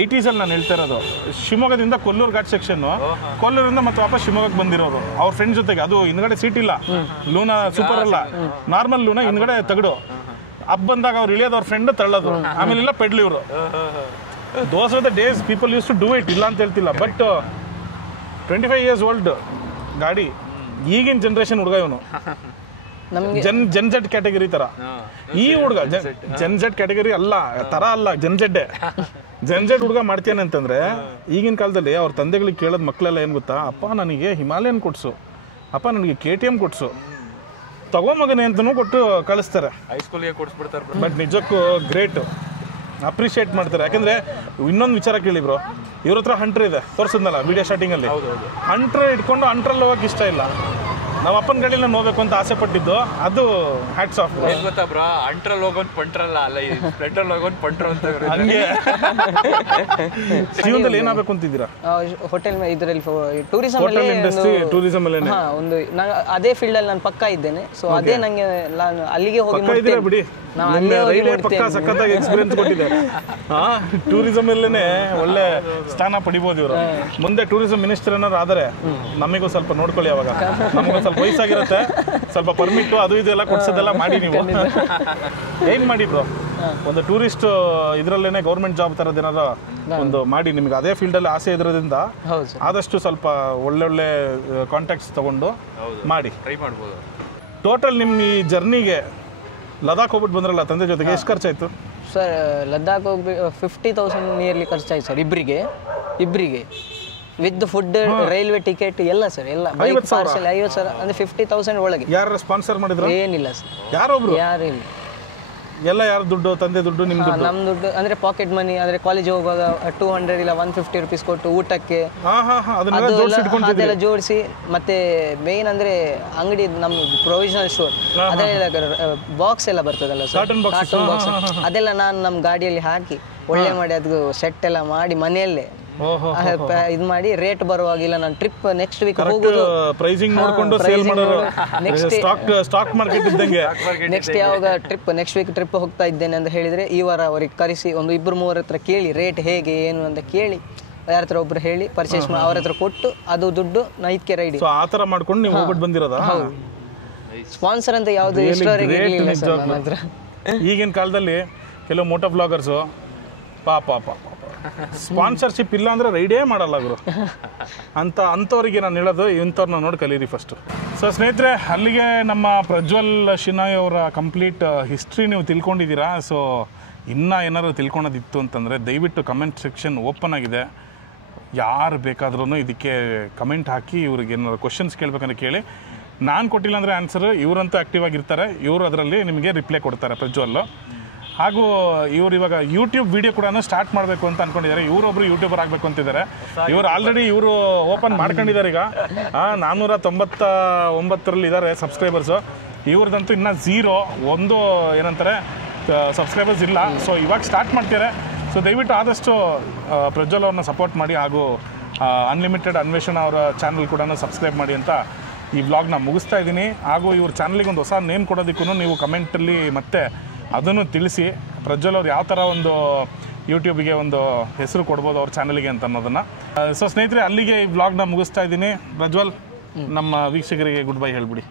80s ಅಲ್ಲಿ ನಾನು ಹೇಳ್ತಾ ಇರೋದು, ಶಿವಮೊಗ್ಗದಿಂದ ಕೊಲ್ಲೂರು ಘಾಟ್ ಸೆಕ್ಷನ್, ಕೊಲ್ಲೂರಿಂದ ಮತ್ತೆ ವಾಪಸ್ ಶಿವಮೊಗ್ಗಕ್ಕೆ ಬಂದಿರೋರು ಅವ್ರ ಫ್ರೆಂಡ್ ಜೊತೆಗೆ. ಅದು ಹಿಂದ್ಗಡೆ ಸೀಟ್ ಇಲ್ಲ, ಲೂನಾ ಸೂಪರ್ ಅಲ್ಲ, ನಾರ್ಮಲ್ ಲೂನಾ ಹಿಂದ್ಗಡೆ ತಗಡು. ಹಬ್ಬ ಬಂದಾಗ ಅವ್ರು ಇಳಿಯೋದು, ಅವ್ರ ಫ್ರೆಂಡ್ ತಳ್ಳೋದು, ಆಮೇಲೆ ಇಲ್ಲ ಪೆಡ್ಲಿ ಇವರು. Those are the days people use to do it, ಇಲ್ಲ ಅಂತ ಹೇಳ್ತಿಲ್ಲ. ಬಟ್ 25 years ಓಲ್ಡ್ ಗಾಡಿ, ಈಗಿನ ಜನ್ರೇಷನ್ ಹುಡುಗ ಇವನು. ಜನ್ ಜೆಡ್ ಕ್ಯಾಟಗರಿ ತರ ಈ ಹುಡುಗ. ಜನ್ ಜೆಡ್ ಕ್ಯಾಟಗರಿ ಅಲ್ಲ, ತರ ಅಲ್ಲ, ಜನ್ ಜೆಡ್ ಹುಡುಗ ಮಾಡ್ತೇನೆ ಅಂತಂದ್ರೆ ಈಗಿನ ಕಾಲದಲ್ಲಿ ಅವ್ರ ತಂದೆಗಳಿಗೆ ಕೇಳೋದು ಮಕ್ಕಳೆಲ್ಲ ಏನು ಗೊತ್ತಾ, ಅಪ್ಪ ನನಗೆ ಹಿಮಾಲಯನ್ ಕೊಡ್ಸು, ಅಪ್ಪ ನನಗೆ KTM ಕೊಡ್ಸು, ತಗೋ ಮಗನೇ ಅಂತನೂ ಕೊಟ್ಟು ಕಳಿಸ್ತಾರೆ. ಹೈಸ್ಕೂಲ್ಗೆ ಕೊಡಿಸ್ಬಿಡ್ತಾರೆ. ಬಟ್ ನಿಜಕ್ಕೂ ಗ್ರೇಟ್, ಅಪ್ರಿಷಿಯೇಟ್ ಮಾಡ್ತಾರೆ. ಯಾಕಂದ್ರೆ ಇನ್ನೊಂದು ವಿಚಾರ ಕೇಳಿ ಬ್ರೋ, ಇವ್ರ ಹತ್ರ ಹಂಟ್ರ್ ಇದೆ, ತೋರಿಸಿದ್ನಲ್ಲ ವಿಡಿಯೋ ಸ್ಟಾರ್ಟಿಂಗ್ ಅಲ್ಲಿ. ಹಂಟ್ರ್ ಇಟ್ಕೊಂಡು ಹಂಟ್ರಲ್ಲಿ ಹೋಗಕ್ಕೆ ಇಷ್ಟ ಇಲ್ಲ. ನಮ್ಮ ಅಪ್ಪನ ಗಾಡಿಯಲ್ಲಿ ನೋಡ್ಬೇಕು ಅಂತ ಆಸೆ ಪಟ್ಟಿದ್ದು, ಅದು ಹ್ಯಾಟ್ಸ್ ಆಫ್. ಗೊತ್ತಾ ಬ್ರೋ, ಅಂಟ್ರಲ್ಲಿ ಹೋಗೋನ್ ಪಂಟ್ರಲ್ಲ, ಅಲ್ಲ ಸ್ಪ್ಲೆಂಡರ್ ಹೋಗೋನ್ ಪಂಟ್ರ ಅಂತ. ಹಂಗೆ ಜೀವನದಲ್ಲಿ ಏನಾಗಬೇಕು ಅಂತಿದ್ದೀರಾ? ಹೋಟೆಲ್ ಇದರಲ್ಲಿ ಟೂರಿಸಂ ಇಂಡಸ್ಟ್ರಿ, ಟೂರಿಸಂ ಅಲ್ಲಿ ಒಂದು ಅದೇ ಫೀಲ್ಡ್ ಅಲ್ಲಿ ನಾನು ಪಕ್ಕ ಇದ್ದೇನೆ. ಸೊ ಅದೇ ನಂಗೆ ನಾನು ಅಲ್ಲಿಗೆ ಹೋಗಿ ಬಿಡಿ, ಸಖತ್ತಾಗಿ ಎಕ್ಸ್ಪೀರಿಯನ್ಸ್ ಕೊಟ್ಟಿದೆ. ಟೂರಿಸಂ ಅಲ್ಲೇನೆ ಒಳ್ಳೆ ಸ್ಥಾನ ಪಡಿಬೋದು ಇವರು. ಮುಂದೆ ಟೂರಿಸಂ ಮಿನಿಸ್ಟರ್ ಏನಾದ್ರು ಆದರೆ ನಮಗೂ ಸ್ವಲ್ಪ ನೋಡ್ಕೊಳ್ಳಿ. ಅವಾಗ ನಮಗೂ ಸ್ವಲ್ಪ ವಯಸ್ಸಾಗಿರುತ್ತೆ, ಸ್ವಲ್ಪ ಪರ್ಮಿಟ್ ಅದು ಇದೆಲ್ಲ ಕೊಡ್ಸೋದೆಲ್ಲ ಮಾಡಿ. ನೀವು ಏನ್ ಮಾಡಿ ಬ್ರೋ, ಒಂದು ಟೂರಿಸ್ಟ್ ಇದರಲ್ಲೇನೆ ಗೌರ್ಮೆಂಟ್ ಜಾಬ್ ತರದ್ ಏನಾದ್ರು ಒಂದು ಮಾಡಿ. ನಿಮ್ಗೆ ಅದೇ ಫೀಲ್ಡ್ ಅಲ್ಲಿ ಆಸೆ ಇರೋದ್ರಿಂದ ಆದಷ್ಟು ಸ್ವಲ್ಪ ಒಳ್ಳೊಳ್ಳೆ ಕಾಂಟ್ಯಾಕ್ಟ್ಸ್ ತಗೊಂಡು ಮಾಡಿ ಟ್ರೈ ಮಾಡ್ಬೋದು. ಟೋಟಲ್ ನಿಮ್ಮ ಈ ಜರ್ನಿಗೆ ಲದಾಖ್ ಹೋಗ್ಬಿಟ್ಟು ಬಂದ್ರಲ್ಲ ತಂದೆ ಜೊತೆಗೆ, ಎಷ್ಟು ಖರ್ಚಾಯ್ತು ಸರ್? ಲದ್ದಾಖ್ ಹೋಗಿ 50,000 ನಿಯರ್ಲಿ ಖರ್ಚಾಯ್ತು ಸರ್, ಇಬ್ಬರಿಗೆ ವಿತ್ ಫುಡ್, ರೈಲ್ವೆ ಟಿಕೆಟ್ ಎಲ್ಲ ಸರ್, ಎಲ್ಲ 50,000 ಅಂದ್ರೆ 50,000 ಒಳಗೆ. ಯಾರು ಸ್ಪಾನ್ಸರ್ ಮಾಡಿದ್ರು? ಏನಿಲ್ಲ ಸರ್, ಯಾರೊಬ್ರು ಯಾರು ಇಲ್ಲ. ಎಲ್ಲ ಯಾರು ದುಡ್ಡು? ತಂದೆ ದುಡ್ಡು, ನಿಮ್ಮ ದುಡ್ಡು? ನಮ್ಮ ದುಡ್ಡು ಅಂದ್ರೆ ಪಾಕೆಟ್ ಮನಿ. ಅಂದ್ರೆ ಕಾಲೇಜ್ ಹೋಗುವಾಗ 200 ಇಲ್ಲ 150 rupees ಕೊಟ್ಟು ಊಟಕ್ಕೆ ಅದೆಲ್ಲ ಜೋಡಿಸಿ, ಮತ್ತೆ ಮೇನ್ ಅಂದ್ರೆ ಅಂಗಡಿ ನಮ್ಮ ಪ್ರೊವಿಷನಲ್ ಸ್ಟೋರ್, ಅದೆಲ್ಲ ಬಾಕ್ಸ್ ಎಲ್ಲ ಬರ್ತದಲ್ಲ ಸರ್, ಕಾರ್ಟೂನ್ ಬಾಕ್ಸ್, ಅದೆಲ್ಲ ನಾನು ನಮ್ಮ ಗಾಡಿಯಲ್ಲಿ ಹಾಕಿ ಒಳ್ಳೆ ಮಾಡಿ ಅದು ಸೆಟ್ ಎಲ್ಲ ಮಾಡಿ ಮನೆಯಲ್ಲೇ ಇದು ಮಾಡಿ ರೇಟ್ ಬರುವಾಗಿಲ್ಲ. ನಾನು ಟ್ರಿಪ್ ನೆಕ್ಸ್ಟ್ ವೀಕ್ ಹೋಗೋದು, ಪ್ರೈಸಿಂಗ್ ನೋಡ್ಕೊಂಡು ಸೇಲ್ ಮಾಡೋದು, ಸ್ಟಾಕ್ ಮಾರ್ಕೆಟ್ ಇದ್ದಂಗೆ. ನೆಕ್ಸ್ಟ್ ಯಾವಾಗ ಟ್ರಿಪ್, ನೆಕ್ಸ್ಟ್ ವೀಕ್ ಟ್ರಿಪ್ ಹೋಗ್ತಾ ಇದ್ದೇನೆ ಅಂತ ಹೇಳಿದ್ರೆ ಈ ವಾರ ಅವ್ರಿಗೆ ಕರೆಸಿ ಒಂದು 2-3 ಹತ್ರ ಕೇಳಿ ರೇಟ್ ಹೇಗೆ ಏನು ಅಂತ ಕೇಳಿ, ಯಾರ ಹತ್ರ ಒಬ್ರು ಹೇಳಿ ಪರ್ಚೇಸ್ ಮಾಡಿ ಅವ್ರ ಹತ್ರ ಕೊಟ್ಟು ಅದು ದುಡ್ಡು ನಾ ಇದಕ್ಕೆ ರೈಡಿ ಆ ತರ ಮಾಡ್ಕೊಂಡು ನೀವು ಹೋಗ್ಬಿಟ್ಟು ಬಂದಿರೋದಾ? ಸ್ಪಾನ್ಸರ್ ಅಂತ ಯಾವ್ದು ಇಷ್ಟವರೆಗೆ ಇರಲಿಲ್ಲ ಸರ್ ನನ್ನ ಹತ್ರ. ಈಗಿನ ಕಾಲದಲ್ಲಿ ಕೆಲವು ಮೋಟೋ ಬ್ಲಾಗರ್ಸು ಪಾಪ ಸ್ಪಾನ್ಸರ್ಶಿಪ್ ಇಲ್ಲ ಅಂದ್ರೆ ರೈಡೇ ಮಾಡಲ್ಲ ಗುರು. ಅಂಥವ್ರಿಗೆ ನಾನು ಹೇಳೋದು, ಇಂಥವ್ರನ್ನ ನೋಡಿ ಕಲೀರಿ ಫಸ್ಟು. ಸೊ ಸ್ನೇಹಿತರೆ, ಅಲ್ಲಿಗೆ ನಮ್ಮ ಪ್ರಜ್ವಲ್ ಶಿನಾಯ್ ಅವರ ಕಂಪ್ಲೀಟ್ ಹಿಸ್ಟ್ರಿ ನೀವು ತಿಳ್ಕೊಂಡಿದ್ದೀರಾ. ಸೊ ಇನ್ನೂ ಏನಾದ್ರು ತಿಳ್ಕೊಳೋದಿತ್ತು ಅಂತಂದರೆ ದಯವಿಟ್ಟು ಕಮೆಂಟ್ ಸೆಕ್ಷನ್ ಓಪನ್ ಆಗಿದೆ, ಯಾರು ಬೇಕಾದ್ರೂ ಇದಕ್ಕೆ ಕಮೆಂಟ್ ಹಾಕಿ ಇವ್ರಿಗೆ ಏನಾದ್ರು ಕ್ವಶನ್ಸ್ ಕೇಳಬೇಕಂದ್ರೆ ಕೇಳಿ. ನಾನು ಕೊಟ್ಟಿಲ್ಲ ಅಂದರೆ ಆನ್ಸರ್ ಇವರಂತೂ ಆ್ಯಕ್ಟಿವ್ ಆಗಿರ್ತಾರೆ, ಇವರು ಅದರಲ್ಲಿ ನಿಮಗೆ ರಿಪ್ಲೈ ಕೊಡ್ತಾರೆ ಪ್ರಜ್ವಲ್ಲು. ಹಾಗೂ ಇವರು ಇವಾಗ ಯೂಟ್ಯೂಬ್ ವಿಡಿಯೋ ಕೂಡ ಸ್ಟಾರ್ಟ್ ಮಾಡಬೇಕು ಅಂತ ಅನ್ಕೊಂಡಿದ್ದಾರೆ. ಇವರೊಬ್ರು ಯೂಟ್ಯೂಬರ್ ಆಗಬೇಕು ಅಂತಿದ್ದಾರೆ. ಇವರು ಆಲ್ರೆಡಿ ಇವರು ಓಪನ್ ಮಾಡ್ಕೊಂಡಿದ್ದಾರೆ. ಈಗ 499 ಇದ್ದಾರೆ ಸಬ್ಸ್ಕ್ರೈಬರ್ಸು. ಇವ್ರದಂತೂ ಇನ್ನೂ 0 ಏನಂತಾರೆ ಸಬ್ಸ್ಕ್ರೈಬರ್ಸ್ ಇಲ್ಲ. ಸೊ ಇವಾಗ ಸ್ಟಾರ್ಟ್ ಮಾಡ್ತಾರೆ. ಸೊ ದಯವಿಟ್ಟು ಆದಷ್ಟು ಪ್ರಜ್ವಲ್ ಅವ್ರನ್ನ ಸಪೋರ್ಟ್ ಮಾಡಿ, ಹಾಗೂ ಅನ್ಲಿಮಿಟೆಡ್ ಅನ್ವೇಷಣ ಅವರ ಚಾನಲ್ ಕೂಡ ಸಬ್ಸ್ಕ್ರೈಬ್ ಮಾಡಿ ಅಂತ ಈ ವ್ಲಾಗ್ನ ಮುಗಿಸ್ತಾ ಇದ್ದೀನಿ. ಹಾಗೂ ಇವ್ರ ಚಾನಲಿಗೆ ಒಂದು ಹೊಸ ನೇಮ್ ಕೊಡೋದಕ್ಕೂ ನೀವು ಕಮೆಂಟಲ್ಲಿ ಮತ್ತೆ ಅದನ್ನು ತಿಳಿಸಿ, ಪ್ರಜ್ವಲ್ ಅವ್ರು ಯಾವ ಥರ ಒಂದು ಯೂಟ್ಯೂಬಿಗೆ ಒಂದು ಹೆಸರು ಕೊಡ್ಬೋದು ಅವ್ರ ಚಾನಲಿಗೆ ಅಂತ ಅನ್ನೋದನ್ನು. ಸೊ ಸ್ನೇಹಿತರೆ, ಅಲ್ಲಿಗೆ ಈ ವ್ಲಾಗ್ನ ಮುಗಿಸ್ತಾ ಇದ್ದೀನಿ. ಪ್ರಜ್ವಲ್, ನಮ್ಮ ವೀಕ್ಷಕರಿಗೆ ಗುಡ್ ಬೈ ಹೇಳ್ಬಿಡಿ.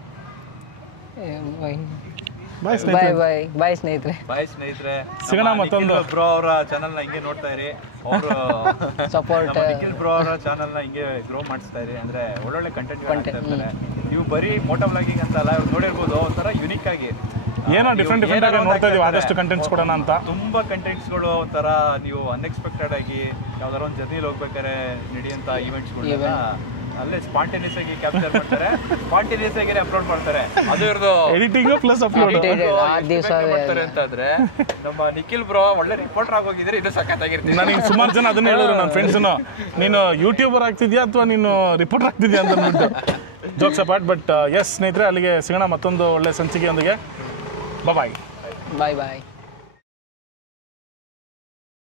ಬಾಯ್ ಸ್ನೇಹಿತರೆ, ಸಿಗೋಣ ಮತ್ತೊಂದು. ಬ್ರೋ ಅವರ ಚಾನಲ್ನ ಹಿಂಗೆ ನೋಡ್ತಾ ಇರಿ, ಅವರು ಸಪೋರ್ಟ್ ನಿಖಿಲ್ ಬ್ರೋ ಅವರ ಚಾನಲ್ನ ಹಿಂಗೆ ಗ್ರೋ ಮಾಡಿಸ್ತಾ ಇರಿ. ಅಂದ್ರೆ ಒಳ್ಳೊಳ್ಳೆ ಕಂಟೆಂಟ್ ಇರ್ತಾರೆ. ನೀವು ಬರೀ ಮೋಟೋ ವ್ಲಾಗಿಂಗ್ ಅಂತ ಅಲ್ಲ, ಇವ್ರು ನೋಡಿರ್ಬೋದು ಒಂಥರ ಯುನಿಕ್ ಆಗಿ ಏನೋ ಡಿಫ್ರೆಂಟ್ ಆಗಿ ನೋಡ್ತಾ ಇದೀವಿ. ಆದಷ್ಟು ಕಂಟೆಂಟ್ಸ್ ಕೊಡೋಣ ಅಂತ. ತುಂಬಾ ಕಂಟೆಂಟ್ಸ್ಗಳು ಒಂಥರ ನೀವು ಅನ್ಎಕ್ಸ್ಪೆಕ್ಟೆಡ್ ಆಗಿ ಯಾವ್ದಾರ ಒಂದು ಜರ್ನಿಲಿ ಹೋಗ್ಬೇಕಾದ್ರೆ ನಡೆಯುವಂತ ಈವೆಂಟ್ಸ್ಗಳನ್ನ ಅಲ್ಲೇ ಸ್ಪಾಂಟೇನಿಯಸ್ ಆಗಿ ಕ್ಯಾಪ್ಚರ್ ಮಾಡ್ತಾರೆ, ಸ್ಪಾಂಟೇನಿಯಸ್ ಆಗಿ ಅಪ್ಲೋಡ್ ಮಾಡ್ತಾರೆ. ಅದು ಇರೋದು ಎಡಿಟಿಂಗ್ ಪ್ಲಸ್ ಅಪ್ಲೋಡ್ ಮಾಡ್ತಾರೆ ಅಂತಂದ್ರೆ ನಮ್ಮ ನಿಖಿಲ್ ಬ್ರೋ ಒಳ್ಳೆ ರಿಪೋರ್ಟರ್ ಆಗೋಗಿದ್ರೆ ಇದು ಸಖತ್ತಾಗಿರ್ತೀನಿ. ನನಗೆ ಸುಮಾರು ಜನ ಅದನ್ನ ಹೇಳಿದ್ರು ನನ್ನ ಫ್ರೆಂಡ್ಸ್ನು, ನೀನು ಯೂಟ್ಯೂಬರ್ ಆಗ್ತಿದ್ಯಾ ಅಥವಾ ನೀನು ರಿಪೋರ್ಟರ್ ಆಗ್ತಿದ್ಯಾ ಅಂತ ಅಂದ್ಬಿಟ್ಟು. Jokes apart. ಬಟ್ ಎಸ್ ಸ್ನೇಹಿತರೆ, ಅಲ್ಲಿಗೆ ಸಿಗೋಣ ಮತ್ತೊಂದು ಒಳ್ಳೆ ಸಂಚಿಕೆಯೊಂದಿಗೆ. ಬಾಯ್.